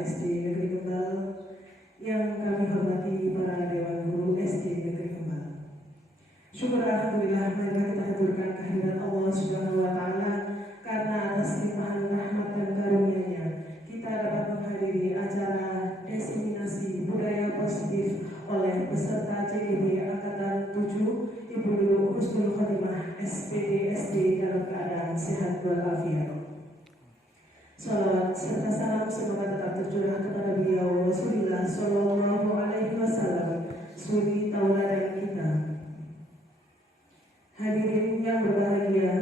SD Negeri Kembal, yang kami hormati para Dewan Guru SD Negeri Kembal. Syukur alhamdulillah marilah kita haturkan kehadiran Allah Subhanahu wa taala karena atas limpahan rahmat dan karunia-Nya kita dapat menghadiri acara diseminasi budaya positif oleh peserta CGB Angkatan 7 Ibu Nurul Husnul Khotimah SPD SD dalam keadaan sehat walafiat. Salawat serta salam semoga tetap tercurah kepada beliau Rasulullah Shallallahu Alaihi Wasallam, suri tauladan kita. Hadirin yang berbahagia,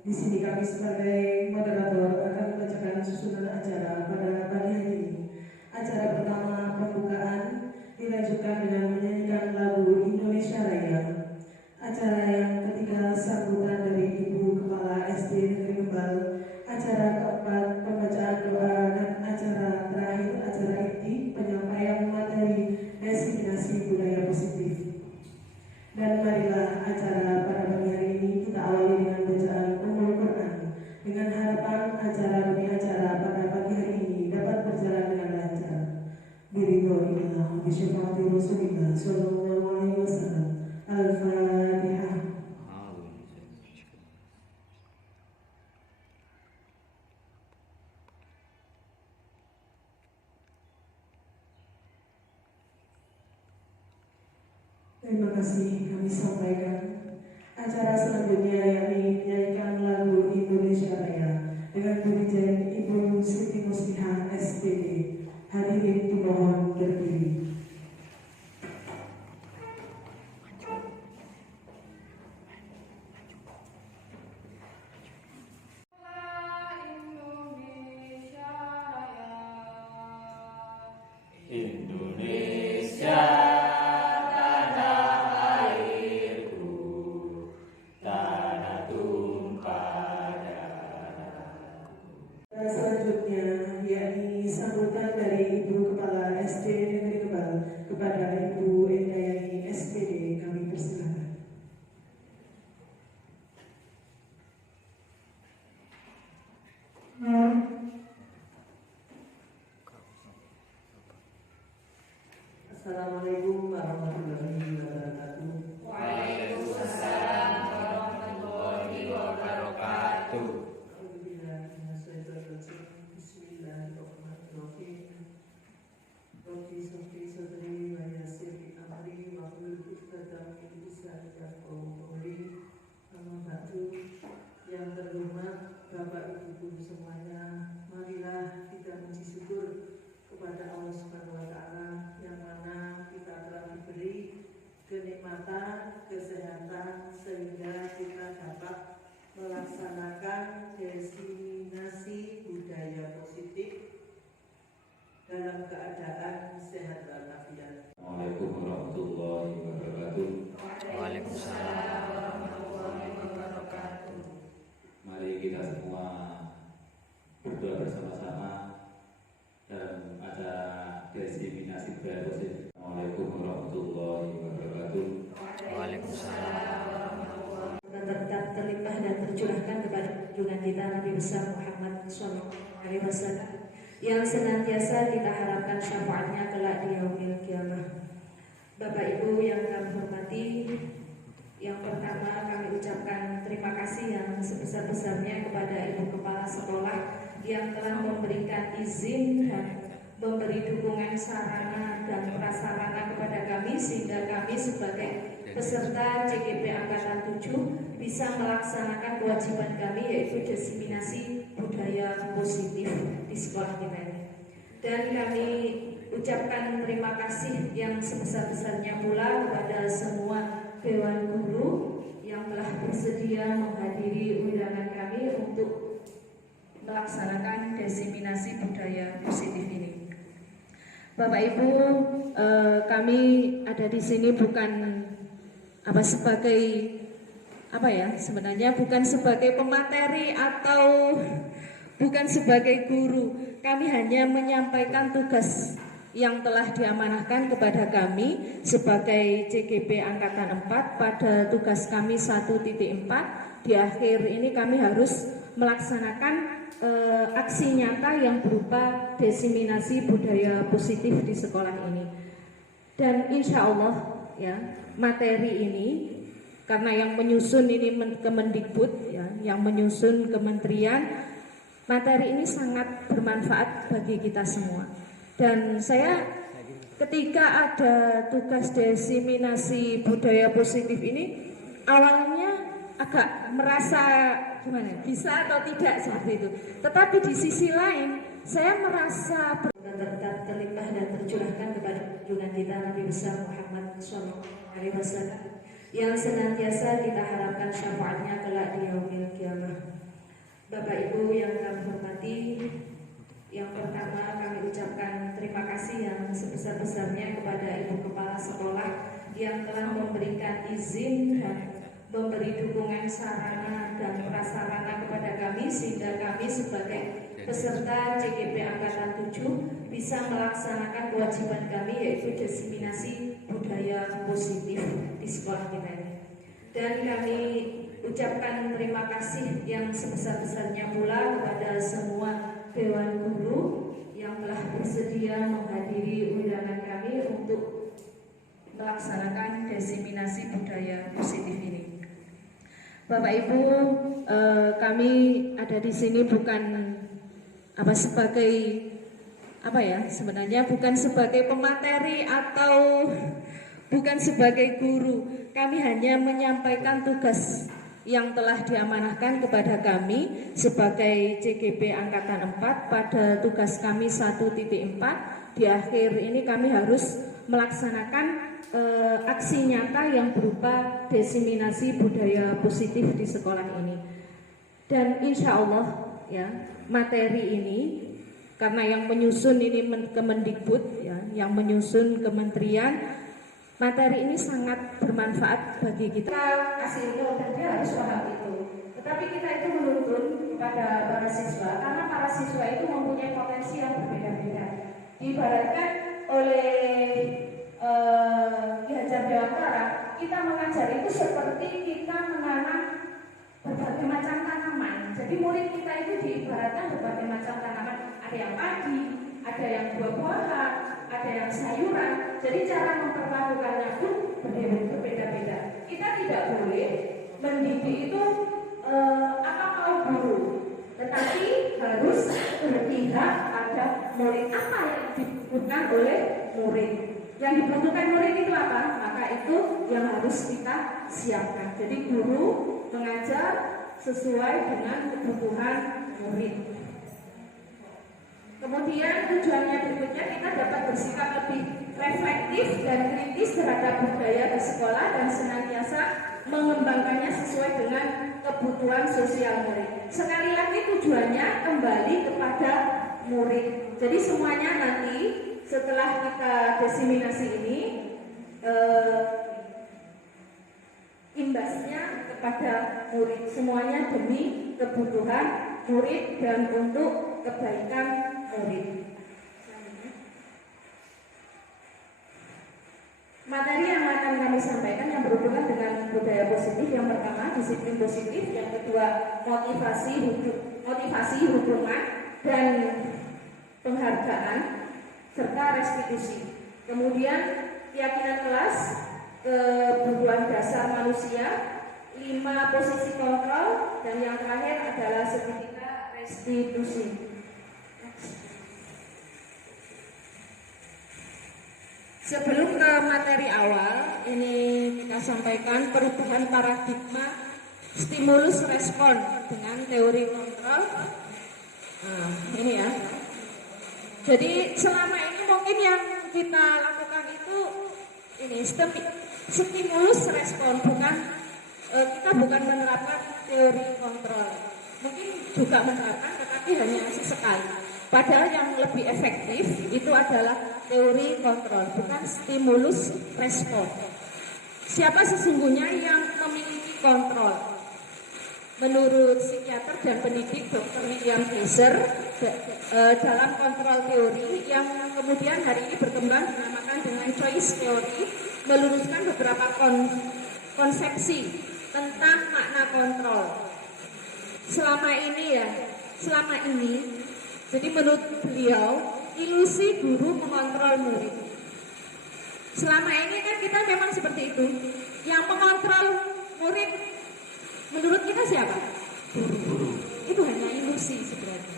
di sini kami sebagai moderator akan membacakan susunan acara pada pagi hari ini. Acara pertama pembukaan dilanjutkan dengan menyanyikan lagu Indonesia Raya. Acara yang ketiga sambutan dari Ibu Kepala SD Negeri Kembal. Acara keempat pembacaan doa, dan acara terakhir acara inti penyampaian materi diseminasi budaya positif. Dan marilah acara pada pagi hari ini kita awali dengan bacaan Ummul Quran dengan harapan acara demi acara pada pagi hari ini dapat berjalan dengan lancar. Biridhoillah bisyafaati Rasulillah Shallallahu Alaihi Wasallam. Al-Fatihah. Terima kasih kami sampaikan. Acara selanjutnya yakni menyanyikan lagu Indonesia Raya dengan dirijen Ibu Siti Muslihah SPD. Hadirin dimohon berdiri. Indonesia selanjutnya yakni sambutan dari Ibu Kepala SD Negeri Kembal kepada Ibu Endayani SPD. Kami persilakan. Assalamualaikum warahmatullahi wabarakatuh. Waalaikumsalam warahmatullahi wabarakatuh. Bismillahirrahmanirrahim. Rabbi sholli sadri wa yassir li amri wahlul 'uqdatam min lisani yafqahu qawli. Amma ba'du. Yang terhormat Bapak Ibu guru semuanya, marilah kita puji syukur kepada Allah Subhanahu wa taala yang mana kita telah diberi kenikmatan, kesehatan sehingga kita dapat melaksanakan diseminasi budaya positif dalam keadaan sehat walafiat. Assalamualaikum warahmatullahi wabarakatuh. Waalaikumsalam warahmatullahi wabarakatuh. Mari kita semua berdoa bersama-sama dalam acara diseminasi budaya positif. Assalamualaikum warahmatullahi wabarakatuh. Waalaikumsalam warahmatullahi wabarakatuh. Tetap terlimpah dan tercurahkan kepada junjungan kita Nabi besar Muhammad SAW yang senantiasa kita harapkan syafaatnya kelak di yaumil qiyamah. Bapak Ibu yang kami hormati, yang pertama kami ucapkan terima kasih yang sebesar-besarnya kepada Ibu Kepala Sekolah yang telah memberikan izin dan memberi dukungan sarana dan prasarana kepada kami sehingga kami sebagai peserta CGP Angkatan 7 bisa melaksanakan kewajiban kami yaitu diseminasi budaya positif di sekolah kita ini. Dan kami ucapkan terima kasih yang sebesar-besarnya pula kepada semua Dewan Guru yang telah bersedia menghadiri undangan kami untuk melaksanakan diseminasi budaya positif ini. Bapak Ibu, kami ada di sini bukan sebenarnya bukan sebagai pemateri atau bukan sebagai guru. Kami hanya menyampaikan tugas yang telah diamanahkan kepada kami sebagai CGP Angkatan 4 pada tugas kami 1.4. Di akhir ini kami harus melaksanakan aksi nyata yang berupa diseminasi budaya positif di sekolah ini. Dan insya Allah ya, materi ini karena yang menyusun ini Kemendikbud ya, yang menyusun kementerian, materi ini sangat bermanfaat bagi kita semua. Dan saya ketika ada tugas diseminasi budaya positif ini, awalnya agak merasa gimana, bisa atau tidak seperti itu. Tetapi di sisi lain, saya merasa terlimpah dan tercurahkan kepada junjungan kita Nabi besar Muhammad SAW yang senantiasa kita harapkan syafaatnya kelak di yaumil qiyamah. Bapak Ibu yang kami hormati, yang pertama kami ucapkan terima kasih yang sebesar-besarnya kepada Ibu Kepala Sekolah yang telah memberikan izin dan memberi dukungan sarana dan prasarana kepada kami sehingga kami sebagai peserta CGP Angkatan 7 bisa melaksanakan kewajiban kami, yaitu diseminasi budaya positif di sekolah kita ini. Dan kami ucapkan terima kasih yang sebesar-besarnya pula kepada semua Dewan Guru yang telah bersedia menghadiri undangan kami untuk melaksanakan diseminasi budaya positif ini. Bapak Ibu, kami ada di sini bukan sebenarnya bukan sebagai pemateri atau bukan sebagai guru. Kami hanya menyampaikan tugas yang telah diamanahkan kepada kami sebagai CGP Angkatan 4 pada tugas kami 1.4. Di akhir ini kami harus melaksanakan aksi nyata yang berupa diseminasi budaya positif di sekolah ini. Dan insya Allah ya, materi ini karena yang menyusun ini Kemendikbud ya, yang menyusun kementerian, materi ini sangat bermanfaat bagi kita. Kasih itu dan dia harus paham itu. Tetapi kita itu menuntun kepada para siswa karena para siswa itu mempunyai potensi yang berbeda-beda. Diibaratkan oleh Ki Hajar Dewantara, kita mengajar itu seperti kita menanam berbagai macam tanaman. Jadi murid kita itu diibaratkan berbagai macam tanaman. Ada yang padi, ada yang buah-buahan, ada yang sayuran. Jadi cara memperlakukannya pun berbeda-beda. Kita tidak boleh mendidik itu apa mau guru, tetapi harus berpihak pada murid. Apa yang dibutuhkan oleh murid? Yang dibutuhkan murid itu apa? Maka itu yang harus kita siapkan. Jadi guru mengajar sesuai dengan kebutuhan murid. Kemudian tujuannya berikutnya kita dapat bersikap lebih reflektif dan kritis terhadap budaya di sekolah dan senantiasa mengembangkannya sesuai dengan kebutuhan sosial murid. Sekali lagi tujuannya kembali kepada murid. Jadi semuanya nanti setelah kita diseminasi ini imbasnya kepada murid, semuanya demi kebutuhan murid dan untuk kebaikan murid. Materi yang akan kami sampaikan yang berhubungan dengan budaya positif, yang pertama disiplin positif, yang kedua motivasi hubungan dan penghargaan serta restitusi. Kemudian keyakinan kelas, kebutuhan dasar manusia, 5 posisi kontrol, dan yang terakhir adalah sertifikat restitusi. Sebelum ke materi awal, ini kita sampaikan perubahan paradigma stimulus respon dengan teori kontrol. Nah, ini ya. Jadi selama ini mungkin yang kita lakukan itu ini stimulus respon, kita bukan menerapkan teori kontrol. Mungkin juga menerapkan, tetapi hanya sesekali. Padahal yang lebih efektif itu adalah teori kontrol, bukan stimulus respon. Siapa sesungguhnya yang memiliki kontrol? Menurut psikiater dan pendidik Dr. William Geiser, dalam kontrol teori yang kemudian hari ini berkembang dinamakan dengan choice theory, meluruskan beberapa konsepsi tentang makna kontrol. Selama ini ya, selama ini, jadi menurut beliau, ilusi guru mengontrol murid. Selama ini kan kita memang seperti itu. Yang mengontrol murid, menurut kita siapa? Guru. Itu hanya ilusi sebenarnya.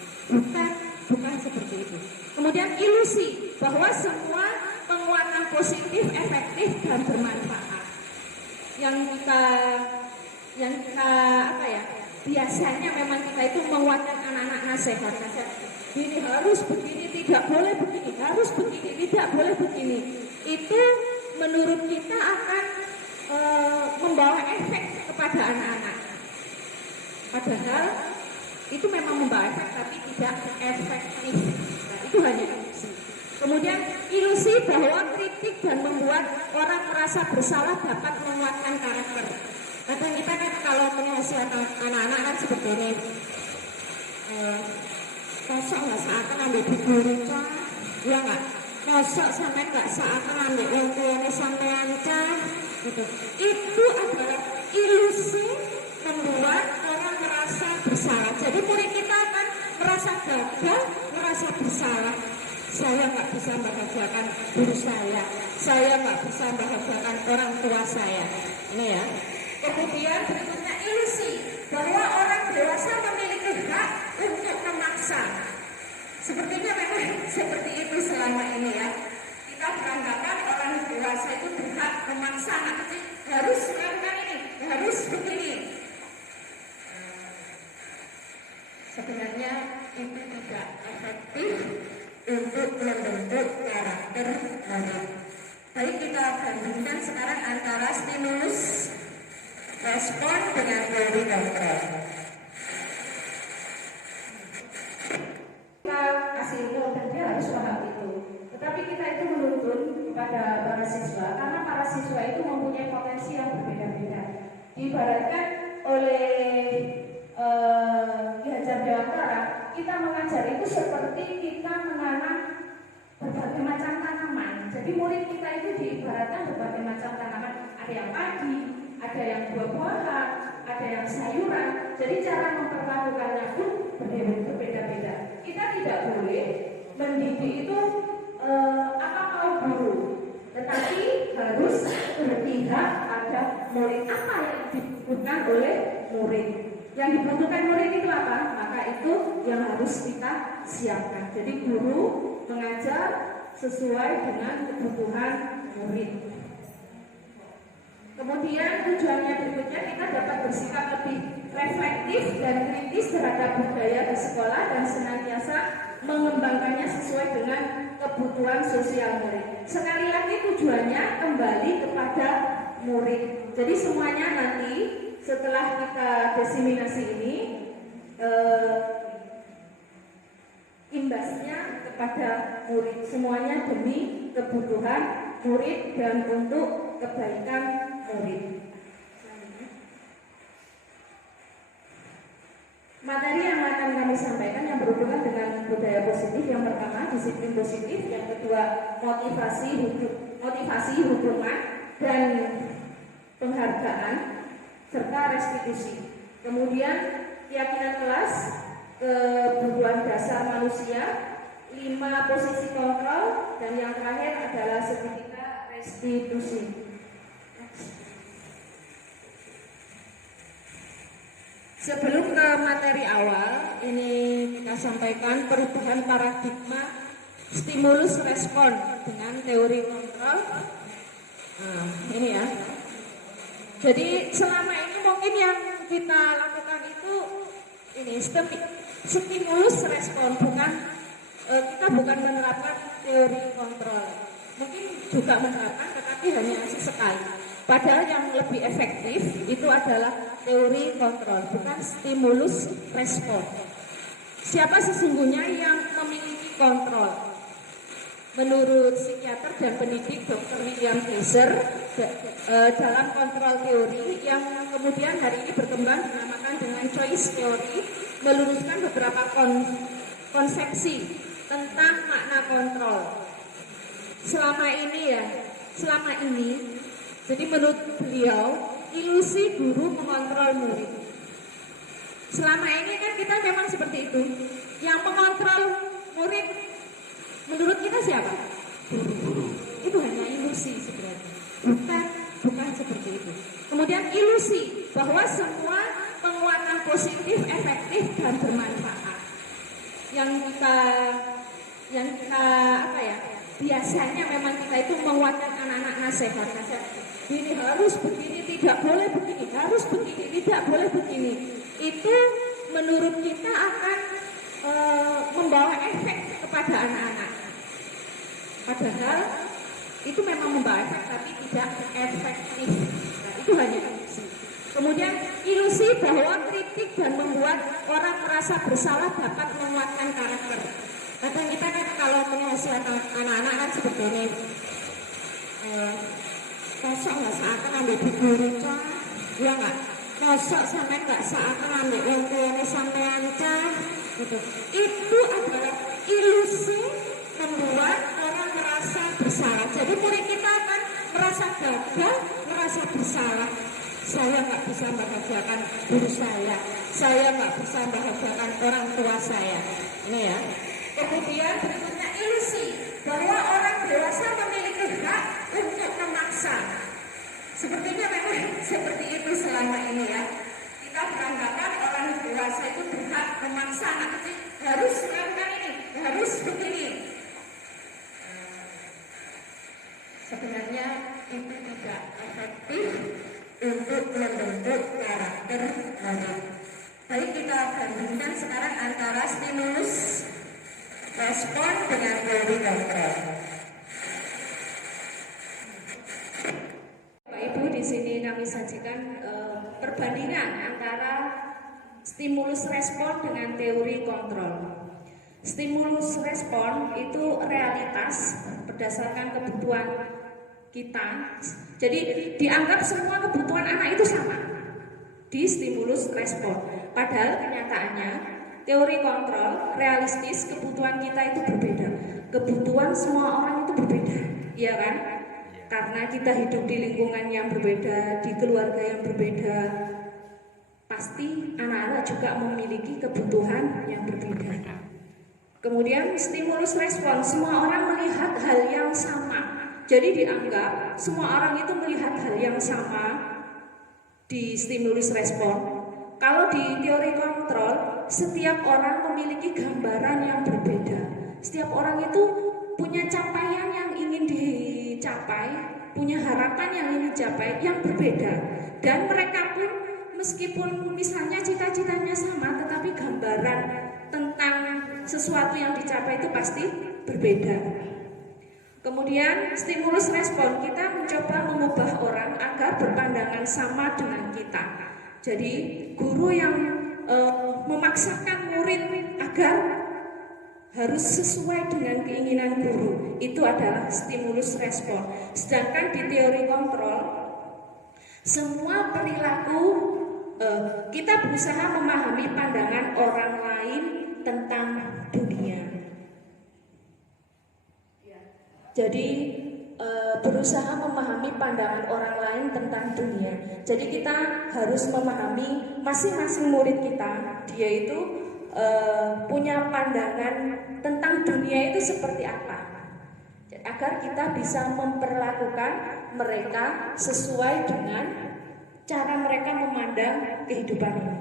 Bukan seperti itu. Kemudian ilusi bahwa semua penguatan positif, efektif dan bermanfaat. Yang kita apa ya? Biasanya memang kita itu menguatkan anak-anak nasihat. Ini harus begini, tidak boleh begini, harus begini, tidak boleh begini. Itu menurut kita akan membawa efek kepada anak-anak. Padahal itu memang membawa efek tapi tidak efektif. Nah, itu hanya ilusi. Kemudian ilusi bahwa kritik dan membuat orang merasa bersalah dapat menguatkan karakter. Kadang kita kan kalau menasihatkan anak-anak kan seperti ini. Kosong nggak seakan ambil di guru cah, ya nggak? Kosong sampai nggak seakan ambil yang tuanya sampean cah, gitu. Itu adalah ilusi membuat orang merasa bersalah. Jadi murid kita akan merasa gagal, merasa bersalah. Saya nggak bisa membahagiakan guru saya nggak bisa membahagiakan orang tua saya. Ini ya. Kemudian berikutnya ilusi bahwa orang dewasa memiliki hak untuk memaksa. Sepertinya memang seperti itu selama ini ya. Kita beranggapan orang dewasa itu berhak memaksa anak kecil harus melakukan ini, harus begini. Sebenarnya itu tidak efektif untuk membentuk karakter murid. Baik kita bandingkan sekarang antara stimulus respon dengan teori kontrol. Kita kasih itu dan dia harus paham itu. Tetapi kita itu menuntun kepada para siswa karena para siswa itu mempunyai potensi yang berbeda-beda. Diibaratkan oleh Ki Hajar Dewantara, kita mengajar itu seperti kita menanam berbagai macam tanaman. Jadi murid kita itu diibaratkan berbagai macam tanaman. Ada yang padi, ada yang buah-buahan, ada yang sayuran. Jadi cara memperlakukannya pun berbeda-beda. Kita tidak boleh mendidik itu apa mau guru, tetapi harus berpihak pada murid. Apa yang dibutuhkan oleh murid? Yang dibutuhkan murid itu apa? Maka itu yang harus kita siapkan. Jadi guru mengajar sesuai dengan kebutuhan murid. Kemudian tujuannya berikutnya kita dapat bersikap lebih reflektif dan kritis terhadap budaya di sekolah dan senantiasa mengembangkannya sesuai dengan kebutuhan sosial murid. Sekali lagi tujuannya kembali kepada murid. Jadi semuanya nanti setelah kita diseminasi ini imbasnya kepada murid. Semuanya demi kebutuhan murid dan untuk kebaikan murid. Materi yang akan kami sampaikan yang berhubungan dengan budaya positif. Yang pertama disiplin positif, yang kedua motivasi hukuman dan penghargaan serta restitusi. Kemudian keyakinan kelas, kebutuhan dasar manusia, 5 posisi kontrol, dan yang terakhir adalah sertifikat restitusi. Sebelum ke materi awal, ini kita sampaikan perubahan paradigma stimulus respon dengan teori kontrol. Nah, ini ya. Jadi selama ini mungkin yang kita lakukan itu ini stimulus respon, kita bukan menerapkan teori kontrol. Mungkin juga menerapkan, tetapi hanya sesekali. Padahal yang lebih efektif itu adalah teori kontrol, bukan stimulus respon. Siapa sesungguhnya yang memiliki kontrol? Menurut psikiater dan pendidik Dr. William Glasser, dalam kontrol teori yang kemudian hari ini berkembang dinamakan dengan choice theory, meluruskan beberapa konsepsi tentang makna kontrol. Selama ini, jadi menurut beliau, ilusi guru mengontrol murid. Selama ini kan kita memang seperti itu. Yang mengontrol murid menurut kita siapa? Guru. Itu hanya ilusi sebenarnya. Bukan seperti itu. Kemudian ilusi bahwa semua penguatan positif, efektif dan bermanfaat. Yang kita apa ya? Biasanya memang kita itu menguatkan anak-anak nasihat. Ini harus begini, tidak boleh begini, harus begini, tidak boleh begini. Itu menurut kita akan membawa efek kepada anak-anak. Padahal itu memang membawa efek tapi tidak efektif. Nah, itu hanya ilusi. Kemudian ilusi bahwa kritik dan membuat orang merasa bersalah dapat menguatkan karakter. Kadang kita kan kalau menasihati anak-anak kan seperti ini. Kosok nggak seakan ambil di guru cah, ya nggak? Kosok sampai nggak seakan ambil yang tuanya sampean cah, gitu. Itu adalah ilusi membuat orang merasa bersalah. Jadi murid kita akan merasa gagal, merasa bersalah. Saya nggak bisa membahagiakan guru saya nggak bisa membahagiakan orang tua saya. Ini ya. Kemudian berikutnya ilusi bahwa orang dewasa memiliki hak untuk memaksa. Sepertinya memang seperti itu selama ini ya. Kita beranggapan orang dewasa itu berhak memaksa anak kecil harus melakukan ini, harus begini. Sebenarnya itu tidak efektif untuk membentuk karakter murid. Baik, kita bandingkan sekarang antara stimulus respon dengan teori kontrol. Bapak Ibu, di sini kami sajikan perbandingan antara stimulus respon dengan teori kontrol. Stimulus respon itu realitas berdasarkan kebutuhan kita. Jadi dianggap semua kebutuhan anak itu sama di stimulus respon. Padahal kenyataannya teori kontrol realistis, kebutuhan kita itu berbeda. Kebutuhan semua orang itu berbeda, iya kan? Karena kita hidup di lingkungan yang berbeda, di keluarga yang berbeda. Pasti anak-anak juga memiliki kebutuhan yang berbeda. Kemudian stimulus respon, semua orang melihat hal yang sama. Jadi dianggap semua orang itu melihat hal yang sama di stimulus respon. Kalau di teori kontrol, setiap orang memiliki gambaran yang berbeda. Setiap orang itu punya capaian yang ingin dicapai, punya harapan yang ingin dicapai yang berbeda. Dan mereka pun meskipun misalnya cita-citanya sama, tetapi gambaran tentang sesuatu yang dicapai itu pasti berbeda. Kemudian stimulus respon, kita mencoba mengubah orang agar berpandangan sama dengan kita. Jadi guru yang memaksakan murid agar harus sesuai dengan keinginan guru, itu adalah stimulus respon. Sedangkan di teori kontrol, semua perilaku kita berusaha memahami pandangan orang lain tentang dunia. Jadi berusaha memahami pandangan orang lain tentang dunia. Jadi kita harus memahami masing-masing murid kita, dia itu punya pandangan tentang dunia itu seperti apa, agar kita bisa memperlakukan mereka sesuai dengan cara mereka memandang kehidupan ini.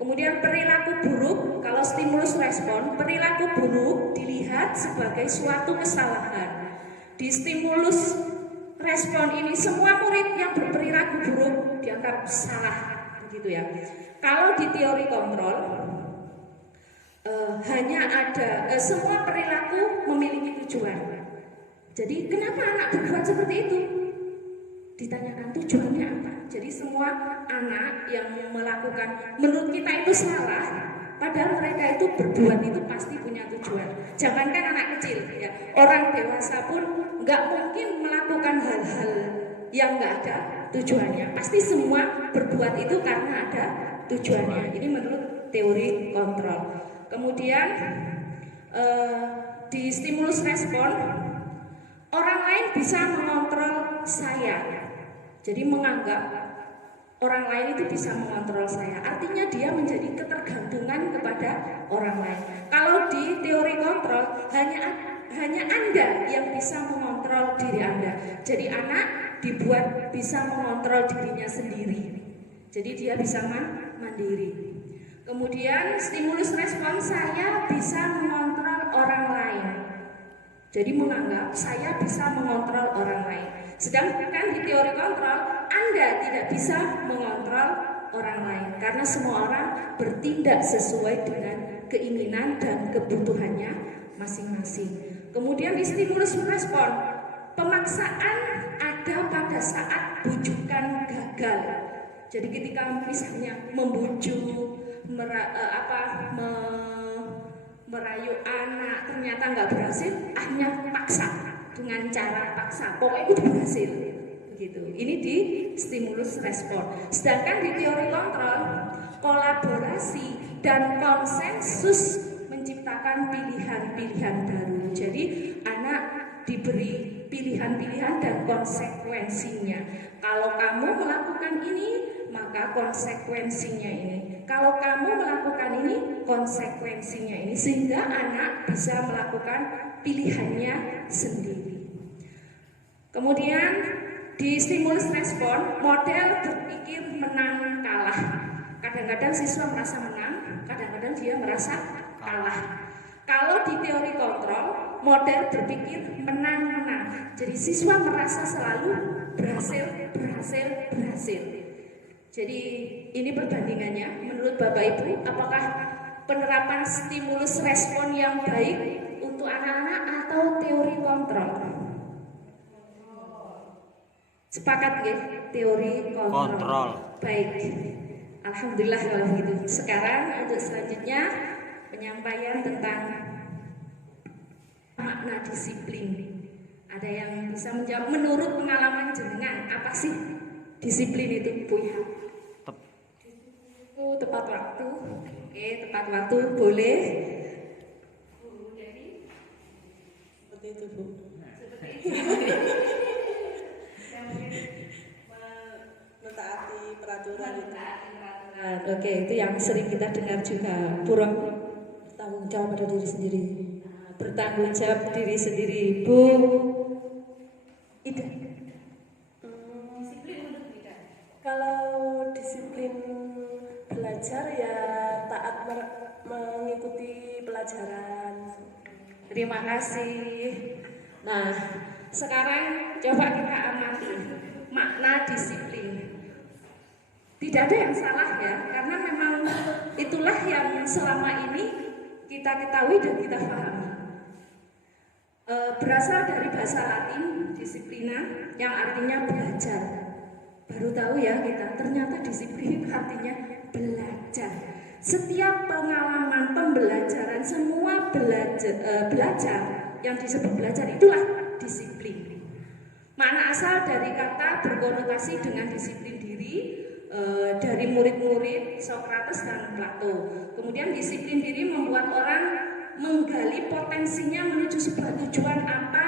Kemudian perilaku buruk, kalau stimulus respon, perilaku buruk dilihat sebagai suatu kesalahan. Di stimulus respon ini semua murid yang berperilaku buruk dianggap salah, begitu ya. Kalau di teori kontrol hanya ada semua perilaku memiliki tujuan. Jadi kenapa anak berbuat seperti itu? Ditanyakan tujuannya apa. Jadi semua anak yang melakukan menurut kita itu salah, padahal mereka itu berbuat itu pasti punya tujuan. Jangankan anak kecil ya, orang dewasa pun nggak mungkin melakukan hal-hal yang nggak ada tujuannya. Pasti semua berbuat itu karena ada tujuannya. Ini menurut teori kontrol. Kemudian di stimulus respon, orang lain bisa mengontrol saya. Jadi menganggap orang lain itu bisa mengontrol saya. Artinya dia menjadi ketergantungan kepada orang lain. Kalau di teori kontrol hanya Anda yang bisa mengontrol diri Anda. Jadi anak dibuat bisa mengontrol dirinya sendiri. Jadi dia bisa mandiri. Kemudian stimulus respon, saya bisa mengontrol orang lain. Jadi menganggap saya bisa mengontrol orang lain. Sedangkan di teori kontrol, Anda tidak bisa mengontrol orang lain. Karena semua orang bertindak sesuai dengan keinginan dan kebutuhannya masing-masing. Kemudian di stimulus respon, pemaksaan ada pada saat bujukan gagal. Jadi ketika misalnya membujuk, merayu anak ternyata nggak berhasil, akhirnya paksa dengan cara paksa, pokoknya itu berhasil begitu. Ini di stimulus respon. Sedangkan di teori kontrol, kolaborasi dan konsensus menciptakan pilihan-pilihan baru. Jadi anak diberi pilihan-pilihan dan konsekuensinya. Kalau kamu melakukan ini, maka konsekuensinya ini. Kalau kamu melakukan ini, konsekuensinya ini. Sehingga anak bisa melakukan pilihannya sendiri. Kemudian di stimulus respon, model berpikir menang kalah. Kadang-kadang siswa merasa menang, kadang-kadang dia merasa kalah. Kalau di teori kontrol, model berpikir menang-menang. Jadi siswa merasa selalu berhasil. Jadi ini perbandingannya. Menurut Bapak Ibu, apakah penerapan stimulus respon yang baik untuk anak-anak atau teori kontrol? Sepakat ya, teori kontrol. Baik. Alhamdulillah kalau begitu. Sekarang untuk selanjutnya penyampaian tentang makna disiplin. Ada yang bisa menjawab menurut pengalaman jenengan, apa sih disiplin itu, Bu ya? Itu tepat waktu. Oke, tepat waktu boleh. Bu Dewi. Seperti itu, Bu. Seperti itu. Mentaati peraturan. Oke, itu yang sering kita dengar juga. Burung bertanggung jawab pada diri sendiri. Bertanggung jawab diri sendiri, Bu. Itu. Disiplin menurut kita. Kalau disiplin belajar ya taat mengikuti pelajaran. Terima kasih. Nah, sekarang coba kita amati makna disiplin. Tidak ada yang salah ya, karena memang itulah yang selama ini kita ketahui dan kita pahami. Berasal dari bahasa Latin disiplina yang artinya belajar. Baru tahu ya kita, ternyata disiplin artinya belajar. Setiap pengalaman pembelajaran, semua belajar yang disebut belajar itulah disiplin. Makna asal dari kata berkonotasi dengan disiplin diri dari murid-murid Socrates dan Plato. Kemudian disiplin diri membuat orang menggali potensinya menuju sebuah tujuan apa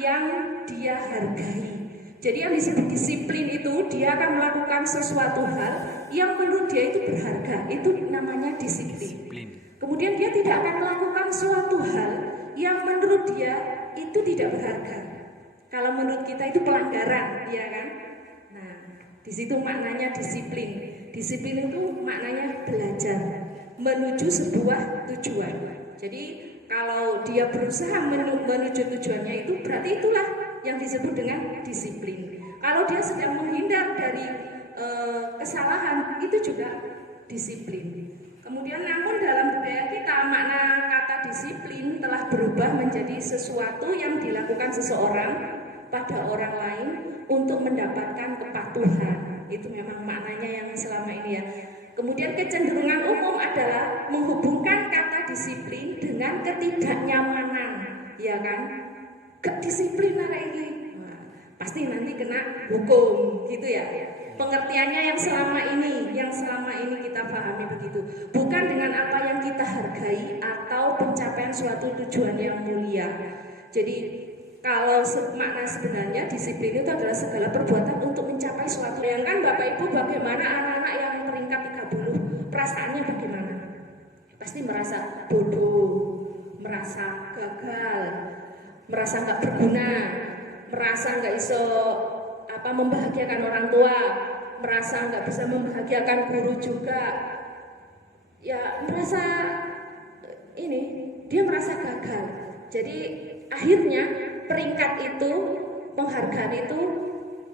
yang dia hargai. Jadi yang disebut disiplin itu dia akan melakukan sesuatu hal yang menurut dia itu berharga. Itu namanya disiplin. Kemudian dia tidak akan melakukan suatu hal yang menurut dia itu tidak berharga. Kalau menurut kita itu pelanggaran, ya kan? Nah, di situ maknanya disiplin. Disiplin itu maknanya belajar menuju sebuah tujuan. Jadi kalau dia berusaha menuju tujuannya itu berarti itulah yang disebut dengan disiplin. Kalau dia sedang menghindar dari kesalahan itu juga disiplin. Kemudian namun dalam budaya kita makna kata disiplin telah berubah menjadi sesuatu yang dilakukan seseorang pada orang lain untuk mendapatkan kepatuhan. Itu memang maknanya yang selama ini ya. Kemudian kecenderungan umum adalah menghubungkan kata disiplin dengan ketidaknyamanan, ya kan? Gak disiplin hari ini, nah, pasti nanti kena hukum, gitu ya. Pengertiannya yang selama ini kita pahami begitu. Bukan dengan apa yang kita hargai atau pencapaian suatu tujuan yang mulia. Jadi Kalau makna sebenarnya disiplin itu adalah segala perbuatan untuk mencapai suatu. Bayangkan Bapak Ibu bagaimana anak-anak yang peringkat 30 perasaannya bagaimana? Pasti merasa bodoh, merasa gagal, merasa nggak berguna, merasa nggak iso membahagiakan orang tua, merasa nggak bisa membahagiakan guru juga. Ya merasa dia merasa gagal. Jadi akhirnya peringkat itu, penghargaan itu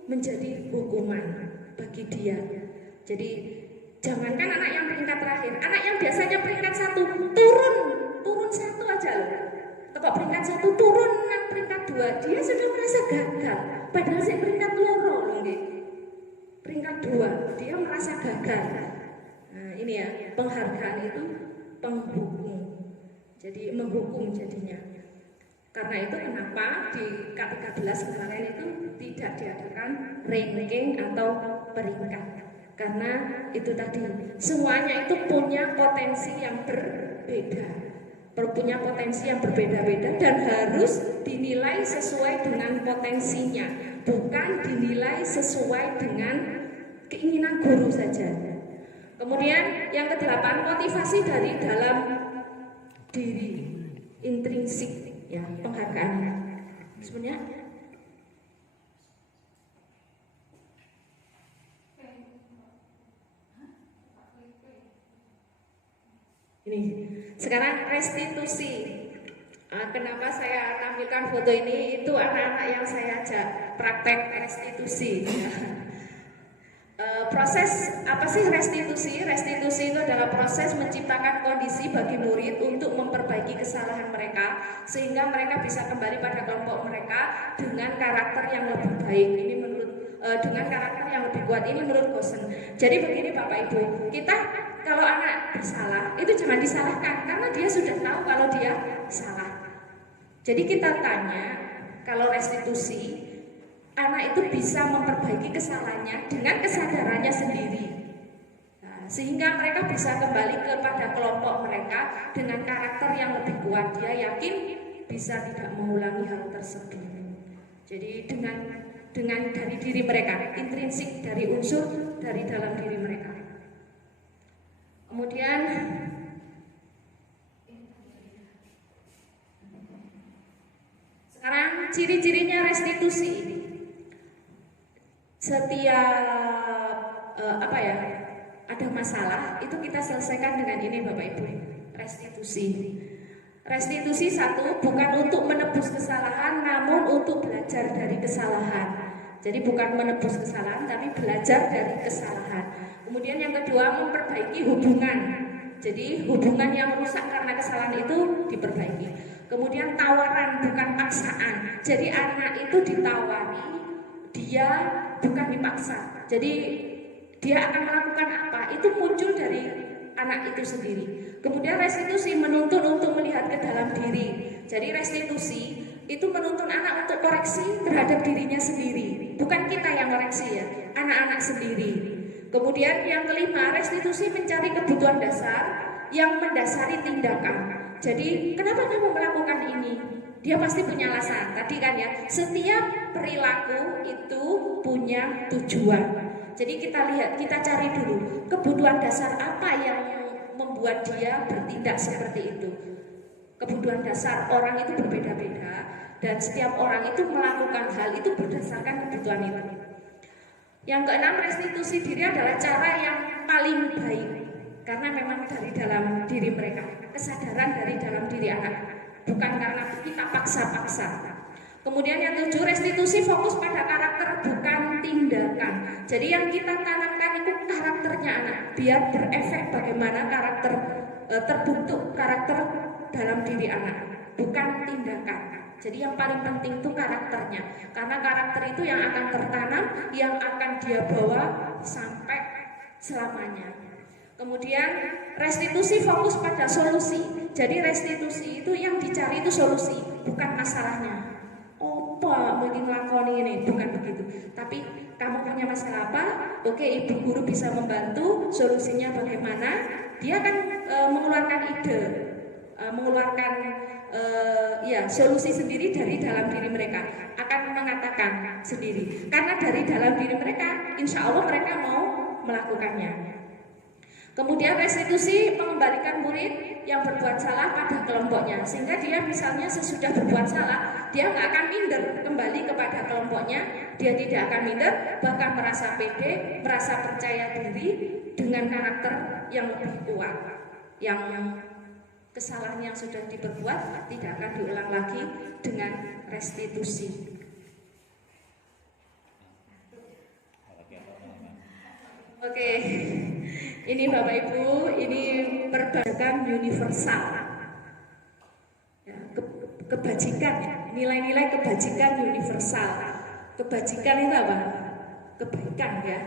menjadi hukuman bagi dia. Jadi jangankan anak yang peringkat terakhir, anak yang biasanya peringkat 1 turun 1 aja loh. Kok peringkat 1 turun nang peringkat 2, dia sudah merasa gagal. Padahal saya peringkat loro loh nggih. Peringkat 2, dia merasa gagal. Nah, ini ya, penghargaan itu penghukum. Jadi menghukum jadinya. Karena itu kenapa di K13 kemarin itu tidak diadakan ranking atau peringkat. Karena itu tadi, semuanya itu punya potensi yang berbeda. Punya potensi yang berbeda-beda dan harus dinilai sesuai dengan potensinya, bukan dinilai sesuai dengan keinginan guru saja. Kemudian yang ke-8, motivasi dari dalam diri, intrinsik ya, penghargaan. Sebenarnya ini sekarang restitusi. Kenapa saya tampilkan foto ini? Itu anak-anak yang saya ajak praktek restitusi. Proses apa sih restitusi? Restitusi itu adalah proses menciptakan kondisi bagi murid untuk memperbaiki kesalahan mereka sehingga mereka bisa kembali pada kelompok mereka dengan karakter yang lebih baik. Ini menurut dengan karakter yang lebih kuat. Ini menurut Gosen. Jadi begini Bapak Ibu, kita kalau anak bersalah itu jangan disalahkan karena dia sudah tahu kalau dia salah. Jadi kita tanya, kalau restitusi, anak itu bisa memperbaiki kesalahannya dengan kesadarannya sendiri. Nah, sehingga mereka bisa kembali kepada kelompok mereka dengan karakter yang lebih kuat. Dia yakin bisa tidak mengulangi hal tersebut. Jadi dengan dari diri mereka, intrinsik dari unsur dari dalam diri mereka. Kemudian sekarang ciri-cirinya restitusi. Setiap ada masalah itu kita selesaikan dengan ini Bapak Ibu, restitusi. Restitusi 1, bukan untuk menebus kesalahan namun untuk belajar dari kesalahan. Jadi bukan menebus kesalahan tapi belajar dari kesalahan. Kemudian yang kedua, memperbaiki hubungan. Jadi hubungan yang rusak karena kesalahan itu diperbaiki. Kemudian tawaran bukan paksaan. Jadi anak itu ditawari, dia bukan dipaksa. Jadi dia akan melakukan apa? Itu muncul dari anak itu sendiri. Kemudian restitusi menuntun untuk melihat ke dalam diri. Jadi restitusi itu menuntun anak untuk koreksi terhadap dirinya sendiri. Bukan kita yang koreksi ya, anak-anak sendiri. Kemudian yang kelima, restitusi mencari kebutuhan dasar yang mendasari tindakan. Jadi kenapa kamu melakukan ini? Dia pasti punya alasan. Tadi kan ya, setiap perilaku itu punya tujuan. Jadi kita lihat, kita cari dulu kebutuhan dasar apa yang membuat dia bertindak seperti itu. Kebutuhan dasar orang itu berbeda-beda dan setiap orang itu melakukan hal itu berdasarkan kebutuhan itu. Yang keenam, restitusi diri adalah cara yang paling baik karena memang dari dalam diri mereka, kesadaran dari dalam diri anak, bukan karena kita paksa-paksa. Kemudian yang 7, restitusi fokus pada karakter bukan tindakan. Jadi yang kita tanamkan itu karakternya anak, biar berefek bagaimana karakter terbentuk karakter dalam diri anak, bukan tindakan. Jadi yang paling penting itu karakternya, karena karakter itu yang akan tertanam, yang akan dia bawa sampai selamanya. Kemudian restitusi fokus pada solusi. Jadi restitusi itu yang dicari itu solusi, bukan masalahnya. Apa mungkin ngelakoni ini, bukan begitu. Tapi kamu punya masalah apa? Oke, ibu guru bisa membantu. Solusinya bagaimana? Dia akan mengeluarkan ide, mengeluarkan ya solusi sendiri dari dalam diri mereka, akan mengatakan sendiri, karena dari dalam diri mereka insya Allah mereka mau melakukannya. Kemudian restitusi, mengembalikan murid yang berbuat salah pada kelompoknya, sehingga dia misalnya sesudah berbuat salah, dia nggak akan minder kembali kepada kelompoknya, dia tidak akan minder, bahkan merasa pede, merasa percaya diri dengan karakter yang lebih kuat, yang kesalahan yang sudah diperbuat tidak akan diulang lagi dengan restitusi. Oke, ini Bapak Ibu, ini perbagian universal, ya, kebajikan, nilai-nilai kebajikan universal. Kebajikan itu apa? Kebaikan ya.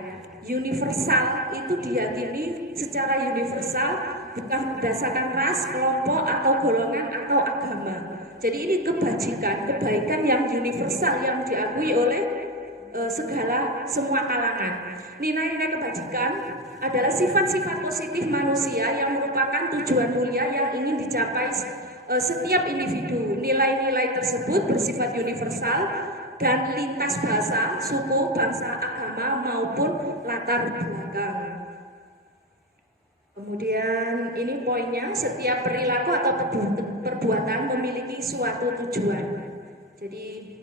Universal itu diyakini secara universal, bukan berdasarkan ras, kelompok, atau golongan, atau agama. Jadi ini kebajikan, kebaikan yang universal, yang diakui oleh semua kalangan. Nilai-nilai kebajikan adalah sifat-sifat positif manusia yang merupakan tujuan mulia yang ingin dicapai setiap individu. Nilai-nilai tersebut bersifat universal dan lintas bahasa, suku, bangsa, agama maupun latar belakang. Kemudian ini poinnya, setiap perilaku atau perbuatan memiliki suatu tujuan. Jadi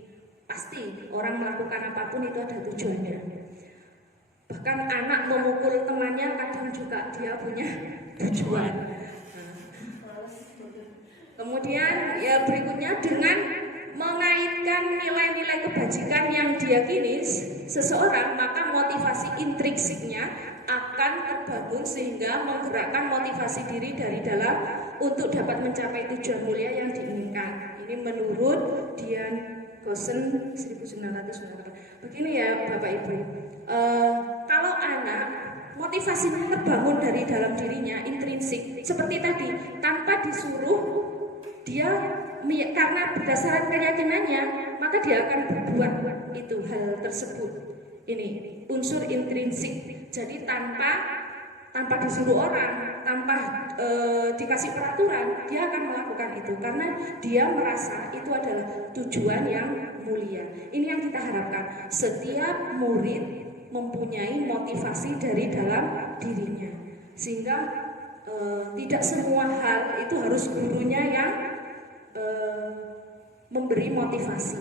pasti orang melakukan apapun itu ada tujuannya. Bahkan anak memukul temannya kadang juga dia punya tujuan. Kemudian ya berikutnya, dengan mengaitkan nilai-nilai kebajikan yang diyakini seseorang, maka motivasi intrinsiknya akan terbangun sehingga menggerakkan motivasi diri dari dalam untuk dapat mencapai tujuan mulia yang diinginkan. Ini menurut Dian Gosen 1998. Begini ya Bapak Ibu, kalau anak motivasinya terbangun dari dalam dirinya, intrinsik, seperti tadi, tanpa disuruh, dia karena berdasarkan keyakinannya, maka dia akan berbuat itu hal tersebut. Ini unsur intrinsik. Jadi tanpa disuruh orang, tanpa dikasih peraturan, dia akan melakukan itu karena dia merasa itu adalah tujuan yang mulia. Ini yang kita harapkan, setiap murid mempunyai motivasi dari dalam dirinya, sehingga tidak semua hal itu harus gurunya yang memberi motivasi.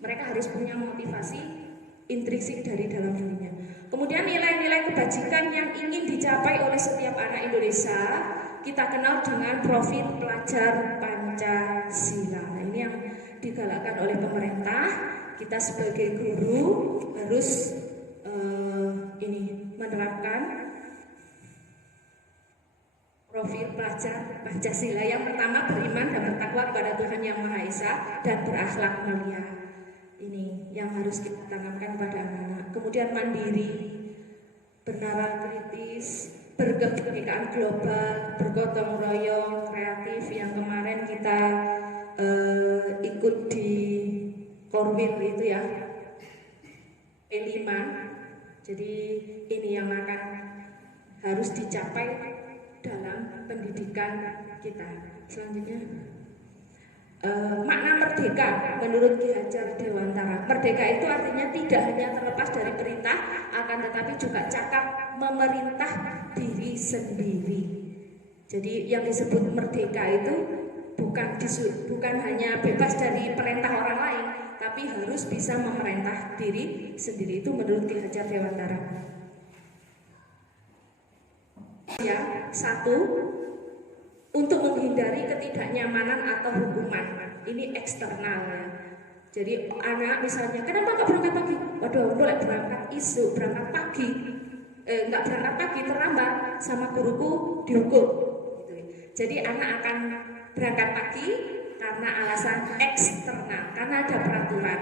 Mereka harus punya motivasi intrinsik dari dalam dirinya. Kemudian nilai-nilai kebajikan yang ingin dicapai oleh setiap anak Indonesia kita kenal dengan profil pelajar Pancasila. Nah, ini yang digalakkan oleh pemerintah. Kita sebagai guru harus menerapkan profil pelajar Pancasila. Yang pertama, beriman dan bertakwa kepada Tuhan Yang Maha Esa dan berakhlak mulia. Ini yang harus kita tanamkan pada anak-anak. Kemudian mandiri, bernalar kritis, berkebinekaan global, bergotong royong, kreatif. Yang kemarin kita ikut di Korwil itu ya, P5. Jadi ini yang akan harus dicapai dalam pendidikan kita. Selanjutnya, makna merdeka menurut Ki Hajar Dewantara. Merdeka itu artinya tidak hanya terlepas dari perintah, akan tetapi juga cakap memerintah diri sendiri. Jadi yang disebut merdeka itu bukan hanya bebas dari perintah orang lain, tapi harus bisa memerintah diri sendiri. Itu menurut Ki Hajar Dewantara. Ya, satu, untuk menghindari ketidaknyamanan atau hukuman. Ini eksternal ya. Jadi anak misalnya, kenapa nggak berangkat pagi? Waduh, boleh berangkat isu, berangkat pagi, nggak berangkat pagi terlambat, sama guruku dihukum. Jadi anak akan berangkat pagi karena alasan eksternal, karena ada peraturan.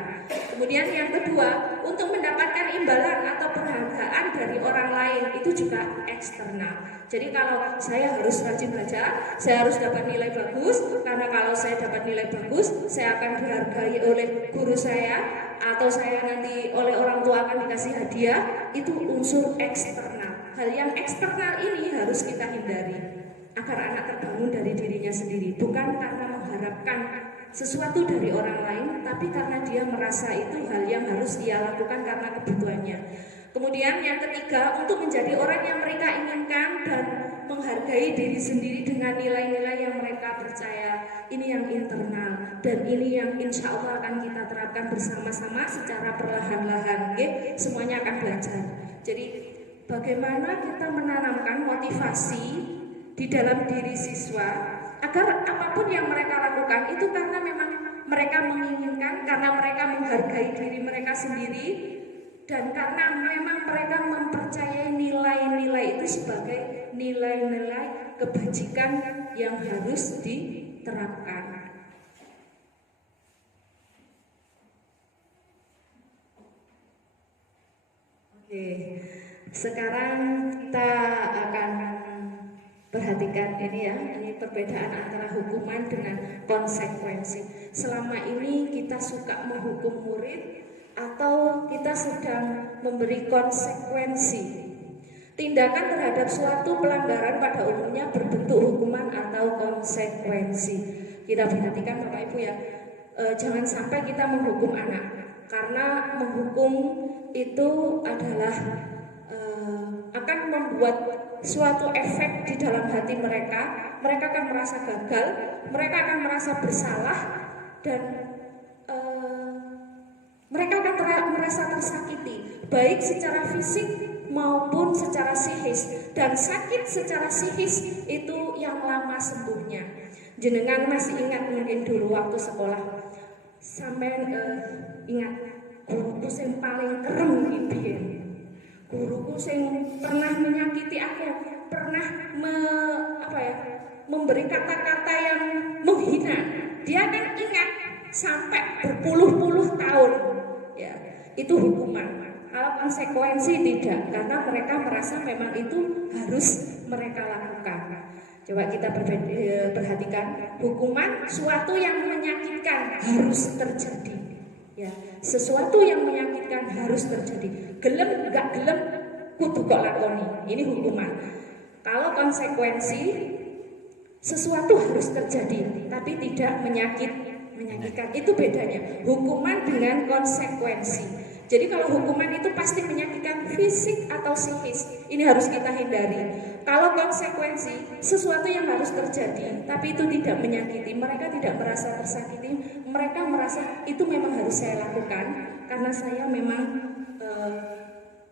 Kemudian yang kedua, untuk mendapatkan imbalan atau penghargaan dari orang lain, itu juga eksternal. Jadi kalau saya harus rajin belajar, saya harus dapat nilai bagus, karena kalau saya dapat nilai bagus, saya akan dihargai oleh guru saya, atau saya nanti oleh orang tua akan dikasih hadiah. Itu unsur eksternal. Hal yang eksternal ini harus kita hindari. agar anak terbangun dari dirinya sendiri, bukan karena mengharapkan sesuatu dari orang lain, tapi karena dia merasa itu hal yang harus dia lakukan karena kebutuhannya. Kemudian yang ketiga, untuk menjadi orang yang mereka inginkan dan menghargai diri sendiri dengan nilai-nilai yang mereka percaya. Ini yang internal dan ini yang insya Allah akan kita terapkan bersama-sama secara perlahan-lahan. Semuanya akan belajar. Jadi bagaimana kita menanamkan motivasi di dalam diri siswa agar apapun yang mereka lakukan itu karena memang mereka menginginkan, karena mereka menghargai diri mereka sendiri, dan karena memang mereka mempercayai nilai-nilai itu sebagai nilai-nilai kebajikan yang harus diterapkan. Oke, sekarang kita akan perhatikan ini ya, ini perbedaan antara hukuman dengan konsekuensi. Selama ini kita suka menghukum murid atau kita sedang memberi konsekuensi. Tindakan terhadap suatu pelanggaran pada umumnya berbentuk hukuman atau konsekuensi. Kita perhatikan Bapak Ibu ya, jangan sampai kita menghukum anak, karena menghukum itu adalah akan membuat suatu efek di dalam hati mereka. Mereka akan merasa gagal, mereka akan merasa bersalah, dan mereka akan merasa tersakiti, baik secara fisik maupun secara psikis. Dan sakit secara psikis itu yang lama sembuhnya. Jenengan masih ingat mungkin dulu waktu sekolah, sampai ingat guruku yang paling kerem iki, guruku yang pernah menyakiti aku, pernah memberi kata-kata yang menghina. Dia akan ingat sampai berpuluh-puluh tahun. Ya, itu hukuman. Kalau konsekuensi tidak, karena mereka merasa memang itu harus mereka lakukan. Coba kita perhatikan, hukuman suatu yang menyakitkan harus terjadi. Ya, sesuatu yang menyakitkan harus terjadi. Gelem enggak gelem kudu kok lakoni. Ini hukuman. Kalau konsekuensi, sesuatu harus terjadi tapi tidak menyakitkan. Itu bedanya hukuman dengan konsekuensi. Jadi kalau hukuman itu pasti menyakitkan fisik atau psikis, ini harus kita hindari. Kalau konsekuensi, sesuatu yang harus terjadi tapi itu tidak menyakiti, mereka tidak merasa tersakiti, mereka merasa itu memang harus saya lakukan karena saya memang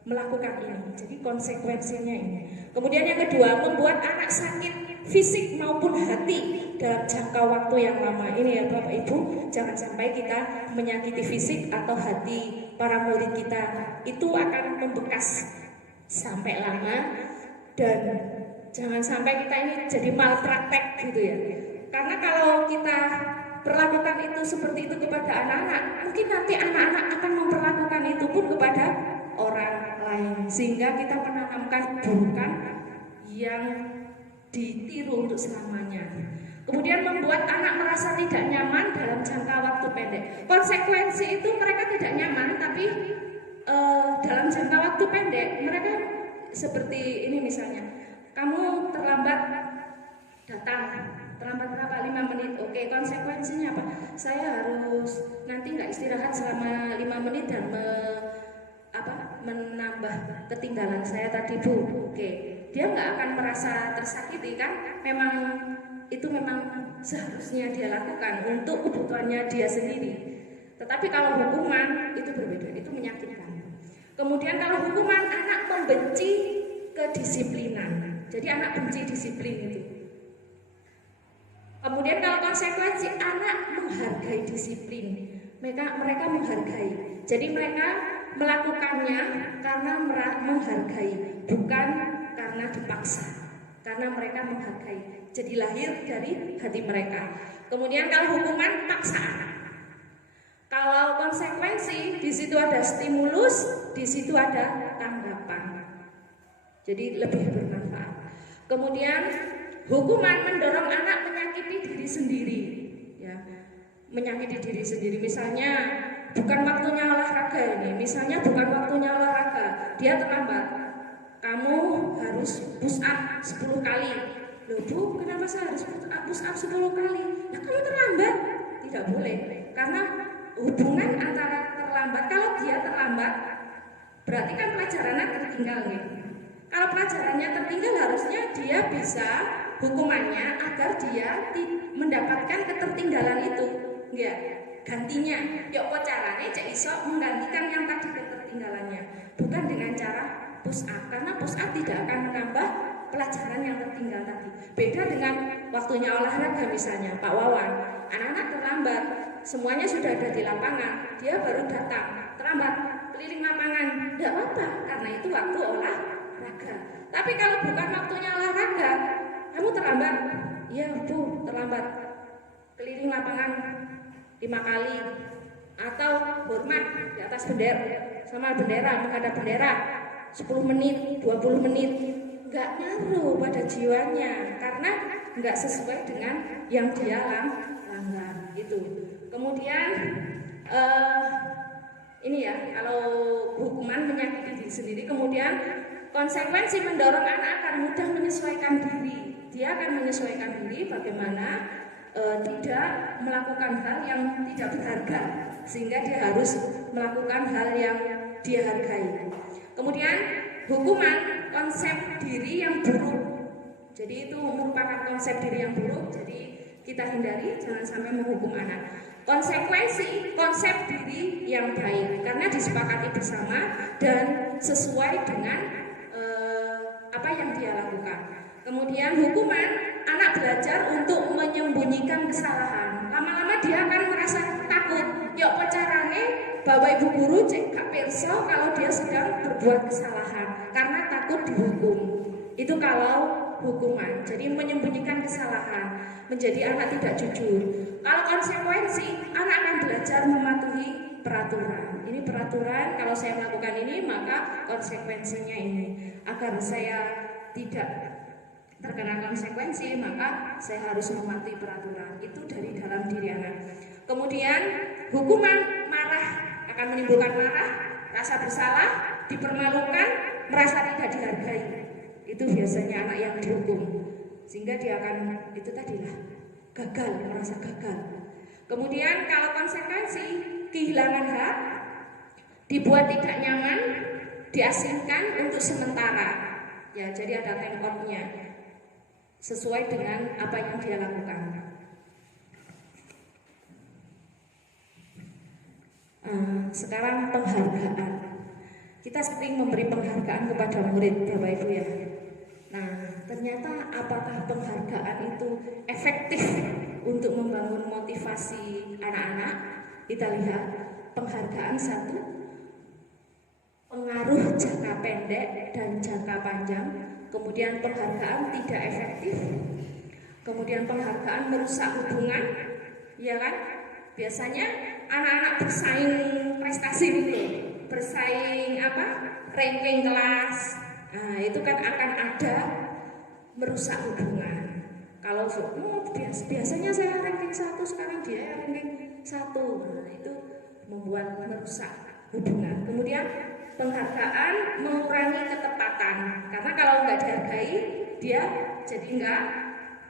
melakukan ini. Jadi konsekuensinya ini. Kemudian yang kedua, membuat anak sakit fisik maupun hati dalam jangka waktu yang lama. Ini ya Bapak Ibu, jangan sampai kita menyakiti fisik atau hati para murid kita. Itu akan membekas sampai lama, dan jangan sampai kita ini jadi malpraktek gitu ya. Karena kalau kita perlakukan itu seperti itu kepada anak-anak, mungkin nanti anak-anak akan memperlakukan itu pun kepada orang lain, sehingga kita menanamkan keburukan yang ditiru untuk selamanya. Kemudian membuat anak merasa tidak nyaman dalam jangka waktu pendek. Konsekuensi itu mereka tidak nyaman, tapi dalam jangka waktu pendek mereka seperti ini misalnya, kamu terlambat datang, terlambat berapa? 5 menit. Oke, konsekuensinya apa? Saya harus nanti nggak istirahat selama 5 menit dan menambah ketinggalan saya tadi Bu. Oke, dia nggak akan merasa tersakiti kan? Itu memang seharusnya dia lakukan untuk kebutuhannya dia sendiri. Tetapi kalau hukuman itu berbeda, itu menyakitkan. Kemudian kalau hukuman, anak membenci kedisiplinan. Jadi anak benci disiplin itu. Kemudian kalau konsekuensi, anak menghargai disiplin. Mereka menghargai. Jadi mereka melakukannya karena menghargai, bukan karena dipaksa. Karena mereka menghargai. Jadi lahir dari hati mereka. Kemudian kalau hukuman, paksaan. Kalau konsekuensi, di situ ada stimulus, di situ ada tanggapan. Jadi lebih bermanfaat. Kemudian hukuman mendorong anak menyakiti diri sendiri, ya, menyakiti diri sendiri. Misalnya bukan waktunya olahraga ini, misalnya bukan waktunya olahraga, dia terlambat. Kamu harus push up 10 kali. Loh Bu, kenapa saya harus push up 10 kali? Nah kalau terlambat, tidak boleh. Karena hubungan antara terlambat, kalau dia terlambat, berarti kan pelajarannya tertinggal nih. Kalau pelajarannya tertinggal harusnya dia bisa hukumannya agar dia mendapatkan ketertinggalan itu. Enggak, gantinya. Yuk kok caranya cek iso menggantikan yang tadi ketertinggalannya. Bukan dengan cara push up, karena push up tidak akan menambah pelajaran yang tertinggal tadi. Beda dengan waktunya olahraga misalnya, Pak Wawan, anak-anak terlambat, semuanya sudah ada di lapangan, dia baru datang, terlambat, keliling lapangan, tidak apa-apa, karena itu waktu olahraga. Tapi kalau bukan waktunya olahraga, kamu terlambat, iya Bu, terlambat, keliling lapangan 5 kali, atau hormat di atas bendera, sama bendera, menghadap bendera, 10 menit, 20 menit, nggak ngaruh pada jiwanya karena nggak sesuai dengan yang dia langgar itu. Kemudian ini ya, kalau hukuman menyakiti diri sendiri, kemudian konsekuensi mendorong anak akan mudah menyesuaikan diri. Dia akan menyesuaikan diri bagaimana tidak melakukan hal yang tidak berharga, sehingga dia harus melakukan hal yang dia hargai. Kemudian hukuman konsep diri yang buruk. Jadi itu merupakan konsep diri yang buruk. Jadi kita hindari, jangan sampai menghukum anak. Konsekuensi konsep diri yang baik, karena disepakati bersama dan sesuai dengan apa yang dia lakukan. Kemudian hukuman, anak belajar untuk menyembunyikan kesalahan. Lama-lama dia akan merasa takut. Yuk carane Bapak Ibu guru cek gak pirsa kalau dia sedang berbuat kesalahan karena takut dihukum. Itu kalau hukuman. Jadi menyembunyikan kesalahan, menjadi anak tidak jujur. Kalau konsekuensi, anak akan belajar mematuhi peraturan. Ini peraturan, kalau saya melakukan ini maka konsekuensinya ini. Agar saya tidak terkena konsekuensi, maka saya harus mematuhi peraturan. Itu dari dalam diri anak. Kemudian hukuman, marah akan menimbulkan marah, rasa bersalah, dipermalukan, merasa tidak dihargai. Itu biasanya anak yang dihukum, sehingga dia akan itu tadilah gagal, merasa gagal. Kemudian kalau konsekuensi, kehilangan hak, dibuat tidak nyaman, diasingkan untuk sementara. Ya, jadi ada time out-nya sesuai dengan apa yang dia lakukan. Sekarang penghargaan. Kita sering memberi penghargaan kepada murid, Bapak Ibu ya. Nah, ternyata apakah penghargaan itu efektif untuk membangun motivasi anak-anak? Kita lihat penghargaan satu, pengaruh jangka pendek dan jangka panjang. Kemudian penghargaan tidak efektif. Kemudian penghargaan merusak hubungan, ya kan? Biasanya anak-anak bersaing prestasi gitu, bersaing apa? Ranking kelas. Nah, itu kan akan ada merusak hubungan. Kalau biasanya saya ranking 1, sekarang dia ranking 1. Nah, itu membuat merusak hubungan. Kemudian penghargaan mengurangi ketepatan, karena kalau nggak dihargai dia jadi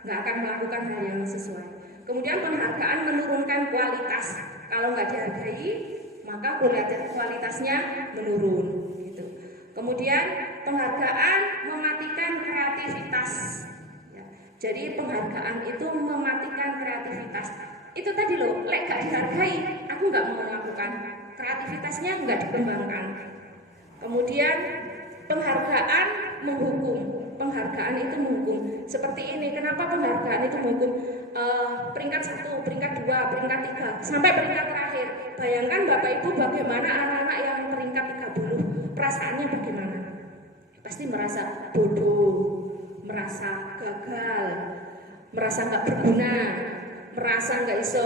nggak akan melakukan hal yang sesuai. Kemudian penghargaan menurunkan kualitas, kalau nggak dihargai maka kualitasnya menurun. Gitu. Kemudian penghargaan mematikan kreativitas. Ya, jadi penghargaan itu mematikan kreativitas. Itu tadi loh, lek nggak dihargai, aku nggak mau melakukan, kreativitasnya nggak dikembangkan. Kemudian penghargaan menghukum. Penghargaan itu menghukum. Seperti ini, kenapa penghargaan itu menghukum? Peringkat 1, peringkat 2, peringkat 3, sampai peringkat terakhir. Bayangkan Bapak Ibu bagaimana anak-anak yang peringkat 30, perasaannya bagaimana? Pasti merasa bodoh, merasa gagal, merasa nggak berguna, merasa nggak bisa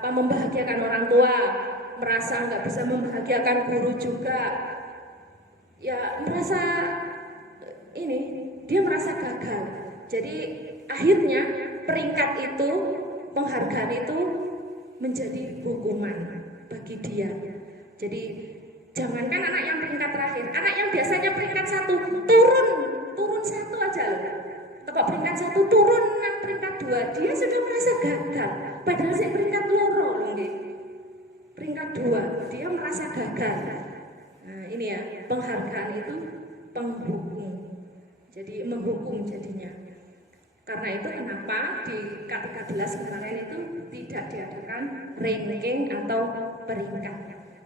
membahagiakan orang tua, merasa nggak bisa membahagiakan guru juga. Ya merasa dia merasa gagal. Jadi akhirnya peringkat itu, penghargaan itu menjadi hukuman bagi dia. Jadi jangankan anak yang peringkat terakhir, anak yang biasanya peringkat 1 turun 1 aja loh. Tepok peringkat 1 turun nang peringkat 2, dia sudah merasa gagal. Padahal saya peringkat loro loh nggih. Peringkat 2, dia merasa gagal. Nah, ini ya, penghargaan itu penghukum. Jadi menghukum jadinya. Karena itu kenapa di K13 kemarin itu tidak diadakan ranking atau peringkat.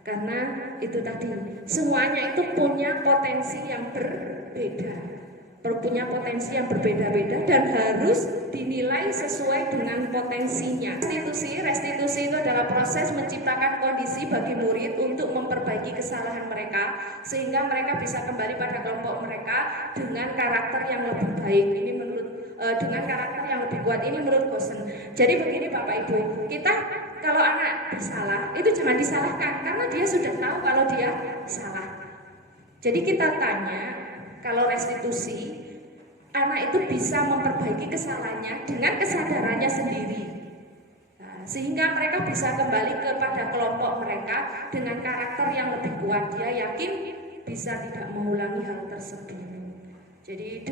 Karena itu tadi, semuanya itu punya potensi yang berbeda. Punya potensi yang berbeda-beda dan harus dinilai sesuai dengan potensinya. Restitusi itu adalah proses menciptakan kondisi bagi murid untuk memperbaiki kesalahan mereka sehingga mereka bisa kembali pada kelompok mereka dengan karakter yang lebih baik. Ini menurut dengan karakter yang lebih kuat, ini menurut Gosen. Jadi begini Bapak Ibu, kita kalau anak bersalah itu jangan disalahkan karena dia sudah tahu kalau dia salah. Jadi kita tanya, kalau restitusi, anak itu bisa memperbaiki kesalahannya dengan kesadarannya sendiri. Nah, sehingga mereka bisa kembali kepada kelompok mereka dengan karakter yang lebih kuat. Dia yakin bisa tidak mengulangi hal tersebut. Jadi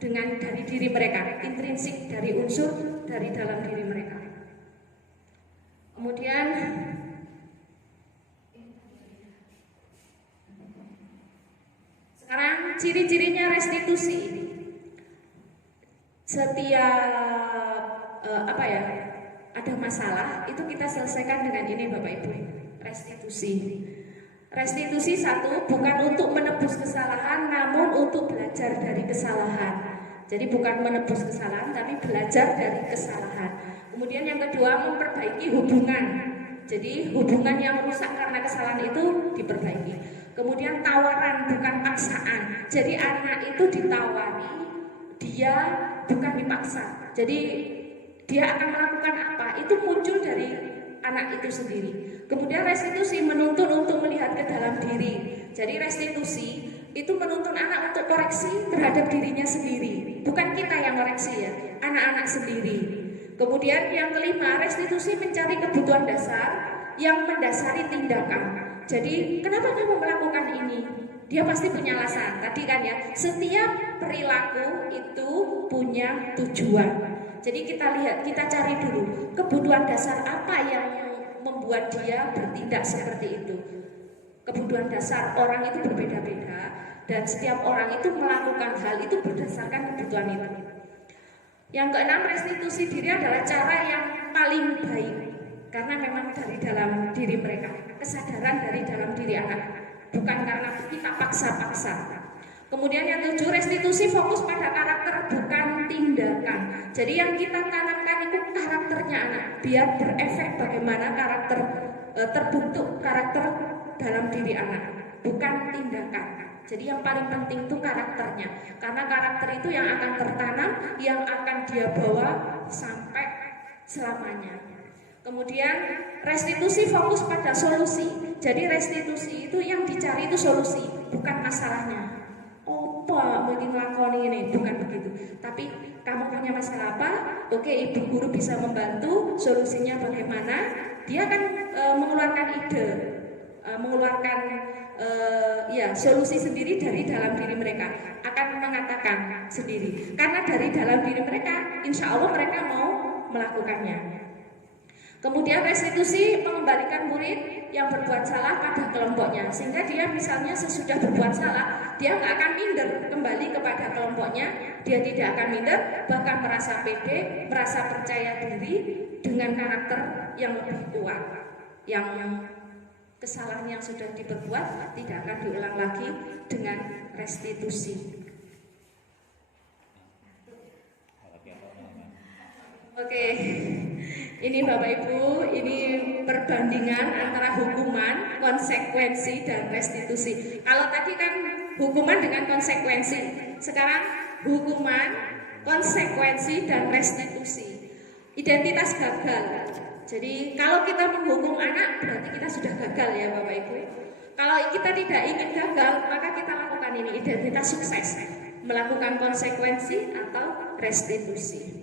dengan dari diri mereka, intrinsik dari unsur dari dalam diri mereka. Kemudian sekarang ciri-cirinya restitusi. Setiap ada masalah itu kita selesaikan dengan ini Bapak Ibu. Restitusi. Restitusi satu, bukan untuk menebus kesalahan, namun untuk belajar dari kesalahan. Jadi bukan menebus kesalahan, tapi belajar dari kesalahan. Kemudian yang kedua, memperbaiki hubungan. Jadi hubungan yang rusak karena kesalahan itu diperbaiki. Kemudian tawaran bukan paksaan. Jadi anak itu ditawari, dia bukan dipaksa. Jadi dia akan melakukan apa? Itu muncul dari anak itu sendiri. Kemudian restitusi menuntun untuk melihat ke dalam diri. Jadi restitusi itu menuntun anak untuk koreksi terhadap dirinya sendiri. Bukan kita yang koreksi ya, anak-anak sendiri. Kemudian yang kelima, restitusi mencari kebutuhan dasar yang mendasari tindakan. Jadi kenapa kamu melakukan ini? Dia pasti punya alasan. Tadi kan ya, setiap perilaku itu punya tujuan. Jadi kita lihat, kita cari dulu kebutuhan dasar apa yang membuat dia bertindak seperti itu. Kebutuhan dasar orang itu berbeda-beda dan setiap orang itu melakukan hal itu berdasarkan kebutuhan itu. Yang keenam, restitusi diri adalah cara yang paling baik karena memang dari dalam diri mereka, kesadaran dari dalam diri anak, bukan karena kita paksa-paksa. Kemudian yang tujuh, restitusi fokus pada karakter bukan tindakan. Jadi yang kita tanamkan itu karakternya anak, biar berefek bagaimana karakter terbentuk karakter dalam diri anak, bukan tindakan. Jadi yang paling penting itu karakternya, karena karakter itu yang akan tertanam, yang akan dia bawa sampai selamanya. Kemudian restitusi fokus pada solusi. Jadi restitusi itu yang dicari itu solusi, bukan masalahnya. Apa mungkin ngelakoni ini, bukan begitu. Tapi kamu punya masalah apa? Oke, ibu guru bisa membantu. Solusinya bagaimana? Dia akan mengeluarkan ide, mengeluarkan solusi sendiri dari dalam diri mereka. Akan mengatakan sendiri. Karena dari dalam diri mereka, insya Allah mereka mau melakukannya. Kemudian restitusi mengembalikan murid yang berbuat salah pada kelompoknya, sehingga dia misalnya sesudah berbuat salah, dia nggak akan minder kembali kepada kelompoknya, dia tidak akan minder, bahkan merasa pede, merasa percaya diri dengan karakter yang lebih kuat, yang kesalahan yang sudah diperbuat tidak akan diulang lagi dengan restitusi. Oke. Ini Bapak Ibu, ini perbandingan antara hukuman, konsekuensi, dan restitusi. Kalau tadi kan hukuman dengan konsekuensi, sekarang hukuman, konsekuensi, dan restitusi. Identitas gagal. Jadi kalau kita menghukum anak, berarti kita sudah gagal ya Bapak Ibu. Kalau kita tidak ingin gagal, maka kita lakukan ini, identitas sukses. Melakukan konsekuensi atau restitusi.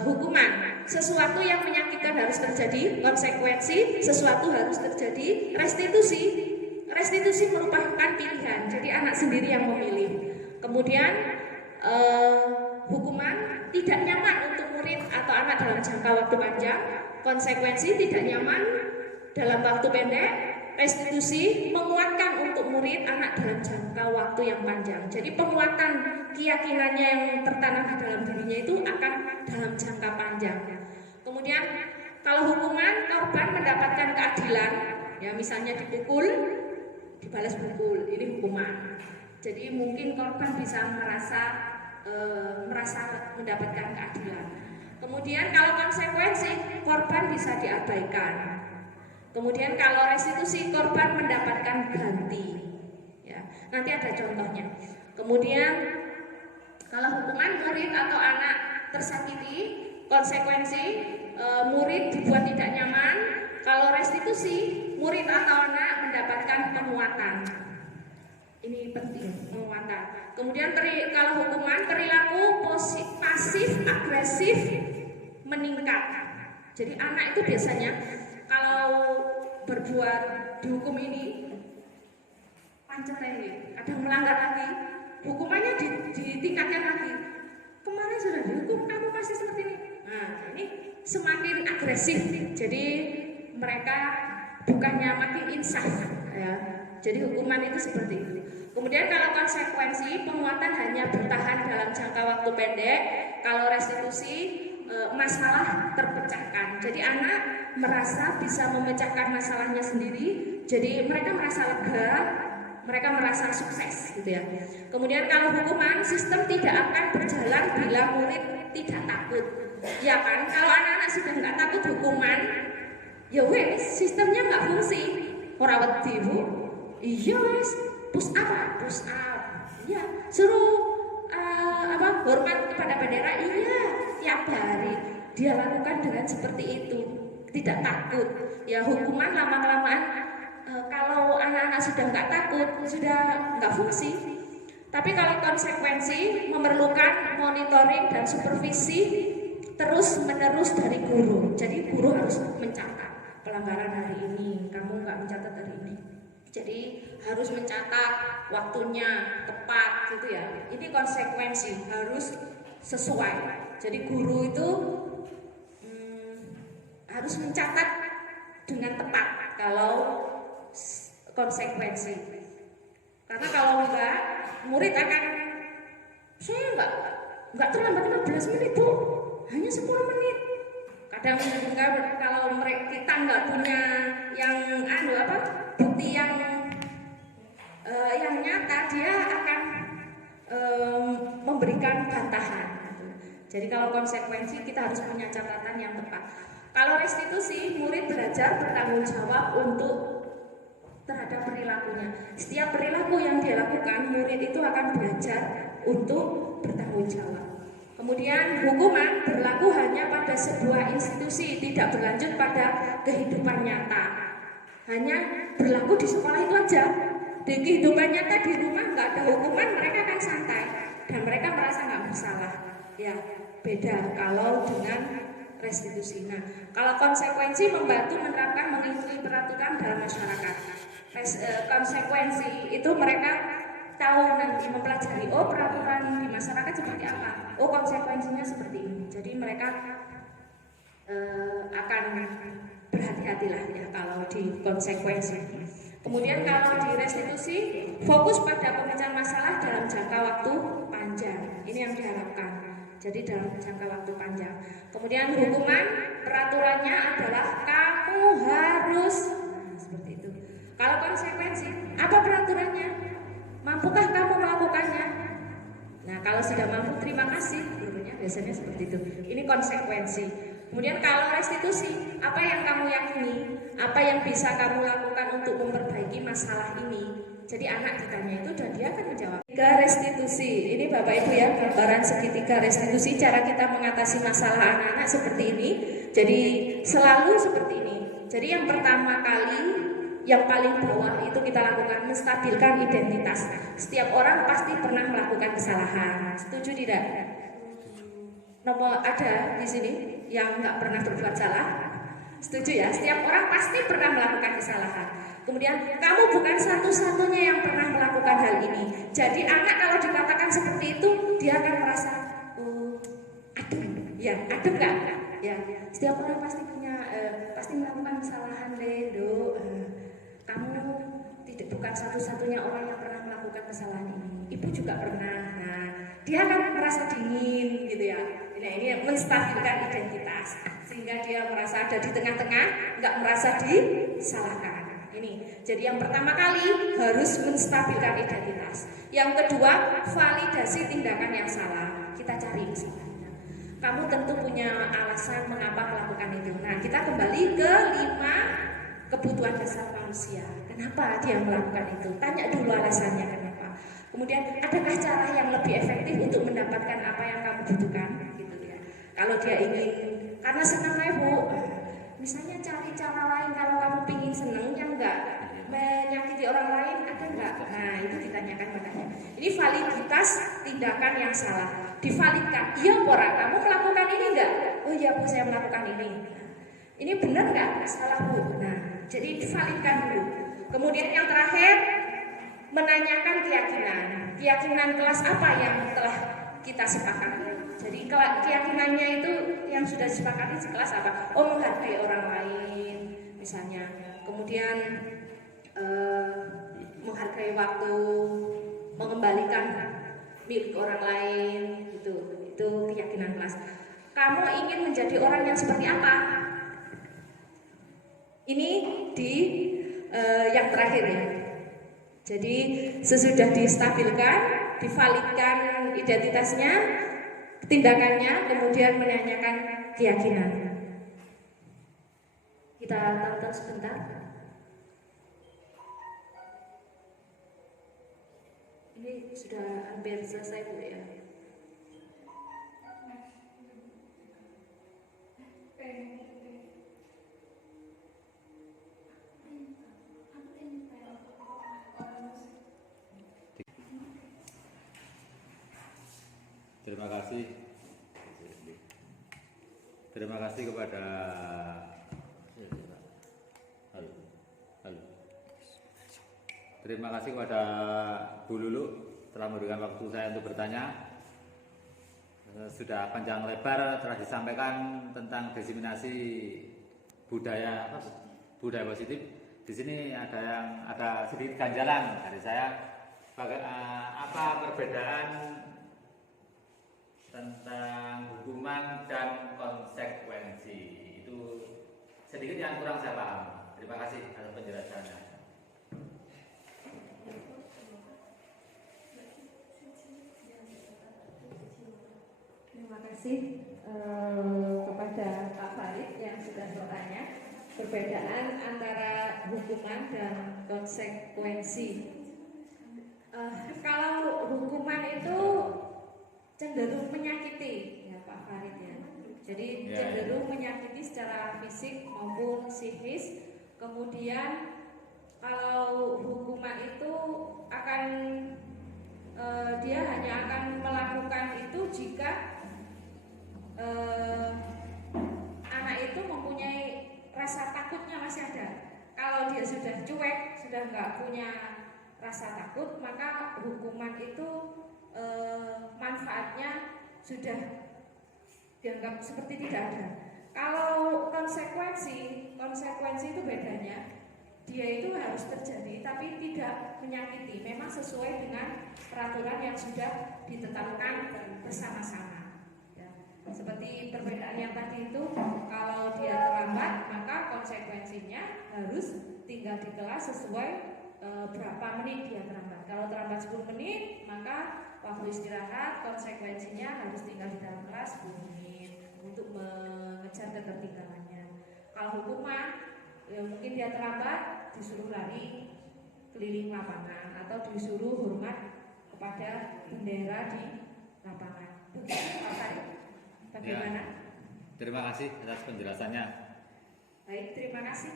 Hukuman, sesuatu yang menyakitkan harus terjadi, konsekuensi, sesuatu harus terjadi, restitusi merupakan pilihan, jadi anak sendiri yang memilih. Kemudian hukuman tidak nyaman untuk murid atau anak dalam jangka waktu panjang, konsekuensi tidak nyaman dalam waktu pendek, restitusi menguatkan untuk murid anak dalam jangka waktu yang panjang. Jadi penguatan keyakinannya yang tertanam di dalam dirinya itu akan dalam jangka panjang. Kemudian kalau hukuman, korban mendapatkan keadilan, ya misalnya dipukul, dibalas pukul, ini hukuman. Jadi mungkin korban bisa merasa mendapatkan keadilan. Kemudian kalau konsekuensi, korban bisa diabaikan. Kemudian kalau restitusi, korban mendapatkan ganti. Ya, nanti ada contohnya. Kemudian kalau hukuman, murid atau anak tersakiti, konsekuensi murid dibuat tidak nyaman. Kalau restitusi, murid atau anak mendapatkan penguatan. Ini penting, penguatan. Kemudian kalau hukuman, perilaku pasif agresif meningkat. Jadi anak itu biasanya kalau berbuat dihukum ini pancet lagi, ada melanggar lagi, hukumannya ditingkatkan lagi. Kemarin sudah dihukum, kamu masih seperti ini. Nah, ini semakin agresif. Jadi mereka bukannya makin insaf, ya. Jadi hukuman itu seperti itu. Kemudian kalau konsekuensi, penguatan hanya bertahan dalam jangka waktu pendek. Kalau restitusi, masalah terpecahkan. Jadi anak merasa bisa memecahkan masalahnya sendiri. Jadi mereka merasa lega, mereka merasa sukses, gitu ya. Kemudian kalau hukuman, sistem tidak akan berjalan bila murid tidak takut. Ya kan, kalau anak-anak sudah nggak takut hukuman, ya wes sistemnya nggak fungsi. Ora wedi Bu. Iya wes, push up. Iya, suruh hormat kepada bendera. Iya, tiap hari dia lakukan dengan seperti itu, tidak takut. Ya hukuman lama-kelamaan kalau anak-anak sudah nggak takut, sudah nggak fungsi. Tapi kalau konsekuensi memerlukan monitoring dan supervisi terus-menerus dari guru. Jadi guru harus mencatat pelanggaran hari ini, kamu nggak mencatat hari ini. Jadi harus mencatat waktunya tepat, gitu ya. Ini konsekuensi harus sesuai. Jadi guru itu harus mencatat dengan tepat kalau konsekuensi. Karena kalau enggak, murid akan saya enggak terlambat 15 menit Bu, hanya 10 menit. Kadang enggak, kalau kita enggak punya yang bukti yang nyata, dia akan memberikan bantahan. Jadi kalau konsekuensi kita harus punya catatan yang tepat. Kalau restitusi, murid belajar bertanggung jawab terhadap perilakunya. Setiap perilaku yang dia lakukan, murid itu akan belajar untuk bertanggung jawab. Kemudian hukuman berlaku hanya pada sebuah institusi, tidak berlanjut pada kehidupan nyata. Hanya berlaku di sekolah itu aja. Di kehidupan nyata di rumah nggak ada hukuman, mereka akan santai dan mereka merasa nggak bersalah. Ya, beda kalau dengan restitusi. Nah, kalau konsekuensi membantu menerapkan mengikuti peraturan dalam masyarakat. Konsekuensi itu mereka tahu nanti mempelajari, oh peraturan di masyarakat seperti apa, oh konsekuensinya seperti ini. Jadi mereka akan berhati-hatilah ya kalau di konsekuensi. Kemudian kalau di restitusi, fokus pada pemecahan masalah dalam jangka waktu panjang. Ini yang diharapkan. Jadi dalam jangka waktu panjang. Kemudian hukuman, peraturannya adalah kamu harus seperti itu. Kalau konsekuensi, apa peraturannya? Mampukah kamu melakukannya? Nah, kalau sudah mampu, terima kasih. Gurunya biasanya seperti itu. Ini konsekuensi. Kemudian kalau restitusi, apa yang kamu yakini? Apa yang bisa kamu lakukan untuk memperbaiki masalah ini? Jadi anak ditanya itu dan dia akan menjawab. Tiga restitusi, ini Bapak Ibu ya, gambaran segitiga restitusi, cara kita mengatasi masalah anak-anak seperti ini. Jadi selalu seperti ini. Jadi yang pertama kali, yang paling bawah itu kita lakukan menstabilkan identitas. Setiap orang pasti pernah melakukan kesalahan. Setuju tidak? Nomor ada di sini yang nggak pernah berbuat salah. Setuju ya? Setiap orang pasti pernah melakukan kesalahan. Kemudian kamu bukan satu-satunya yang pernah melakukan hal ini. Jadi anak kalau dikatakan seperti itu dia akan merasa adem, ya adem nggak? Ya, setiap orang pasti punya, pasti melakukan kesalahan, Lendo. Kamu bukan satu-satunya orang yang pernah melakukan kesalahan ini. Ibu juga pernah. Nah, dia akan merasa dingin, gitu ya. Nah, ini menstabilkan identitas, sehingga dia merasa ada di tengah-tengah, nggak merasa disalahkan. Ini, jadi yang pertama kali harus menstabilkan identitas. Yang kedua, validasi tindakan yang salah. Kita cari kesalahannya. Kamu tentu punya alasan mengapa melakukan itu. Nah, kita kembali ke 5 kebutuhan dasar manusia. Kenapa dia melakukan itu? Tanya dulu alasannya kenapa. Kemudian, adakah cara yang lebih efektif untuk mendapatkan apa yang kamu butuhkan? Gitu ya. Kalau dia ingin, karena senang Bu, misalnya cari cara lain kalau kamu ingin senang yang enggak menyakiti orang lain, ada enggak? Nah, itu ditanyakan padanya. Ini validitas tindakan yang salah. Divalidkan, iya Pora, kamu melakukan ini enggak? Oh iya Bu, saya melakukan ini. Ini benar enggak? Salah Bu. Nah, jadi divalidkan dulu. Kemudian yang terakhir, menanyakan keyakinan. Keyakinan kelas apa yang telah kita sepakati? Jadi keyakinannya itu yang sudah disepakati sekelas apa? Oh, menghargai orang lain, misalnya. Kemudian menghargai waktu, mengembalikan milik orang lain, itu keyakinan kelas. Kamu ingin menjadi orang yang seperti apa? Ini di yang terakhir ya. Jadi sesudah distabilkan, divalidkan identitasnya, tindakannya, kemudian menanyakan keyakinan. Kita tonton sebentar. Ini sudah hampir selesai Bu ya. Terima kasih kepada Terima kasih kepada Bu Lulu telah memberikan waktu saya untuk bertanya. Sudah panjang lebar telah disampaikan tentang diseminasi budaya positif. Di sini ada sedikit ganjalan dari saya. Apa perbedaan tentang hukuman dan konsekuensi? Itu sedikit yang kurang saya paham. Terima kasih atas penjelasannya. Terima kasih kepada Pak Farid yang sudah bertanya perbedaan antara hukuman dan konsekuensi. Kalau hukuman itu cenderung menyakiti, ya Pak Farid ya. Jadi cenderung menyakiti secara fisik maupun psikis. Kemudian kalau hukuman itu akan dia hanya akan melakukan itu jika anak itu mempunyai rasa takutnya masih ada. Kalau dia sudah cuek, sudah nggak punya rasa takut, maka hukuman itu manfaatnya sudah dianggap seperti tidak ada. Kalau konsekuensi itu bedanya, dia itu harus terjadi tapi tidak menyakiti, memang sesuai dengan peraturan yang sudah ditetapkan bersama-sama ya. Seperti perbedaan yang tadi itu, kalau dia terlambat maka konsekuensinya harus tinggal di kelas sesuai berapa menit dia terlambat. Kalau terlambat 10 menit maka waktu istirahat konsekuensinya harus tinggal di dalam kelas 10 menit untuk mengejar ketertinggalannya. Kalau hukuman ya mungkin dia terlambat disuruh lari keliling lapangan atau disuruh hormat kepada bendera di lapangan. Begitu Pak Farid. Bagaimana? Ya, terima kasih atas penjelasannya. Baik, terima kasih.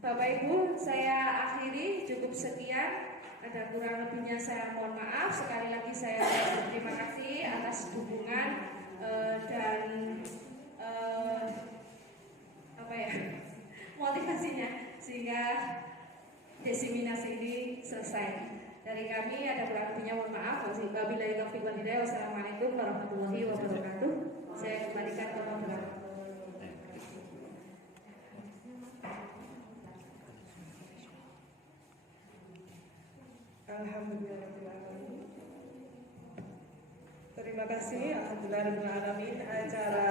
Bapak Ibu, saya akhiri cukup sekian. Ada kurang lebihnya saya mohon maaf. Sekali lagi saya berterima kasih atas dukungan dan motivasinya sehingga diseminasi ini selesai. Dari kami ada kurang lebihnya, mohon maaf. Wabillahi taufiq wal hidayah. Wassalamualaikum warahmatullahi wabarakatuh. Saya kembalikan ke moderator. Alhamdulillahirrahmanirrahim. Terima kasih, alhamdulillahirrahmanirrahim. Acara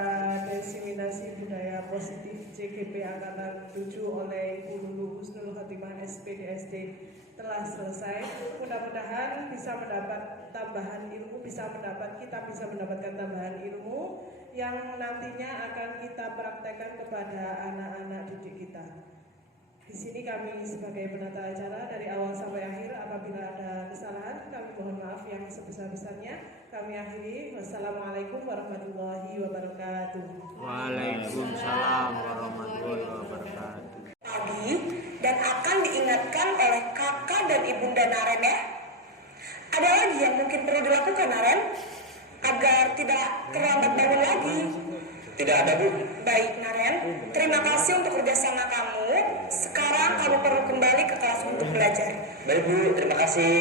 diseminasi budaya positif CGP Angkatan 7 oleh Ibu Lulu Husnul Khotimah SPDSD telah selesai. Mudah-mudahan bisa mendapat tambahan ilmu, kita bisa mendapatkan tambahan ilmu yang nantinya akan kita praktekkan kepada anak-anak didik kita. Di sini kami sebagai penata acara dari awal sampai akhir, apabila ada kesalahan kami mohon maaf yang sebesar-besarnya. Kami akhiri. Wassalamualaikum warahmatullahi wabarakatuh. Waalaikumsalam warahmatullahi wabarakatuh. Pagi dan akan diingatkan oleh kakak dan ibunda Naren ya. Ada lagi yang mungkin perlu dilakukan Naren agar tidak terlambat bangun lagi? Tidak ada, Bu. Baik Naren, terima kasih untuk kerjasama kamu. Sekarang kamu perlu kembali ke kelas untuk belajar. Baik, Bu. Terima kasih.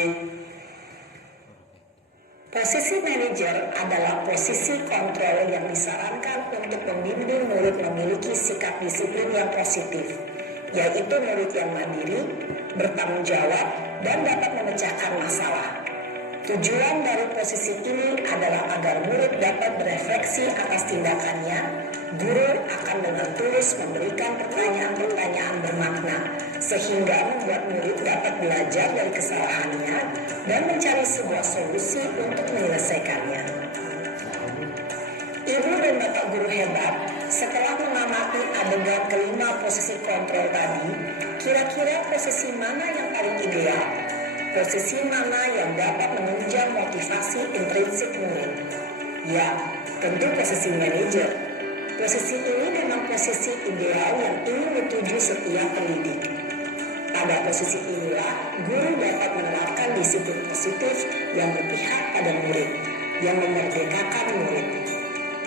Posisi manajer adalah posisi kontrol yang disarankan untuk membimbing murid memiliki sikap disiplin yang positif, yaitu murid yang mandiri, bertanggung jawab, dan dapat memecahkan masalah. Tujuan dari posisi ini adalah agar murid dapat berefleksi atas tindakannya. Guru akan dengan tulus memberikan pertanyaan-pertanyaan bermakna, sehingga membuat murid dapat belajar dari kesalahannya dan mencari sebuah solusi untuk menyelesaikannya. Ibu dan Bapak guru hebat, setelah mengamati adegan kelima posisi kontrol tadi, kira-kira posisi mana yang paling ideal? Posisi mana yang dapat menunjang motivasi intrinsik murid? Ya, tentu posisi manajer. Posisi ini memang posisi ideal yang ingin dituju setiap pendidik. Pada posisi inilah, guru dapat menerapkan disiplin positif yang berpihak pada murid, yang memerdekakan murid.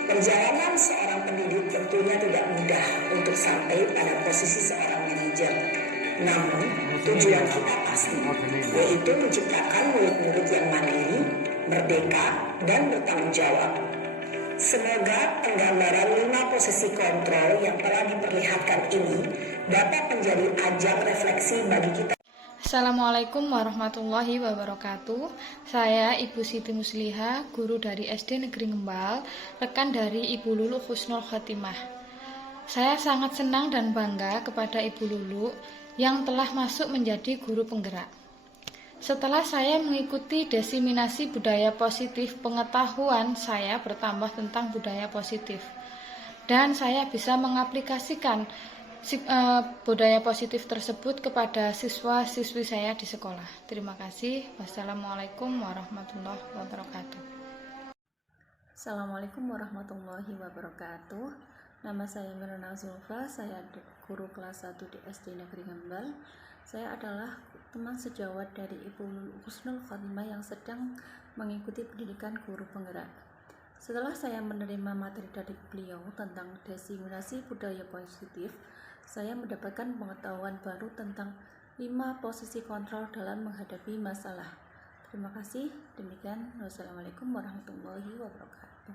Perjalanan seorang pendidik tentunya tidak mudah untuk sampai pada posisi seorang manajer. Namun, tujuan kita pasti, yaitu menciptakan murid-murid yang mandiri, merdeka, dan bertanggung jawab. Semoga penggambaran 5 posisi kontrol yang telah diperlihatkan ini dapat menjadi ajang refleksi bagi kita. Assalamualaikum warahmatullahi wabarakatuh. Saya Ibu Siti Musliha, guru dari SD Negeri Ngembal, rekan dari Ibu Lulu Husnul Khotimah. Saya sangat senang dan bangga kepada Ibu Lulu yang telah masuk menjadi guru penggerak. Setelah saya mengikuti diseminasi budaya positif, pengetahuan saya bertambah tentang budaya positif. Dan saya bisa mengaplikasikan budaya positif tersebut kepada siswa-siswi saya di sekolah. Terima kasih. Wassalamualaikum warahmatullahi wabarakatuh. Assalamualaikum warahmatullahi wabarakatuh. Nama saya Mirna Zulfa, saya guru kelas 1 di SD Negeri Ngembal. Saya adalah teman sejawat dari Ibu Lulu Husnul Khotimah yang sedang mengikuti pendidikan guru penggerak. Setelah saya menerima materi dari beliau tentang diseminasi budaya positif, saya mendapatkan pengetahuan baru tentang 5 posisi kontrol dalam menghadapi masalah. Terima kasih. Demikian, wassalamualaikum warahmatullahi wabarakatuh.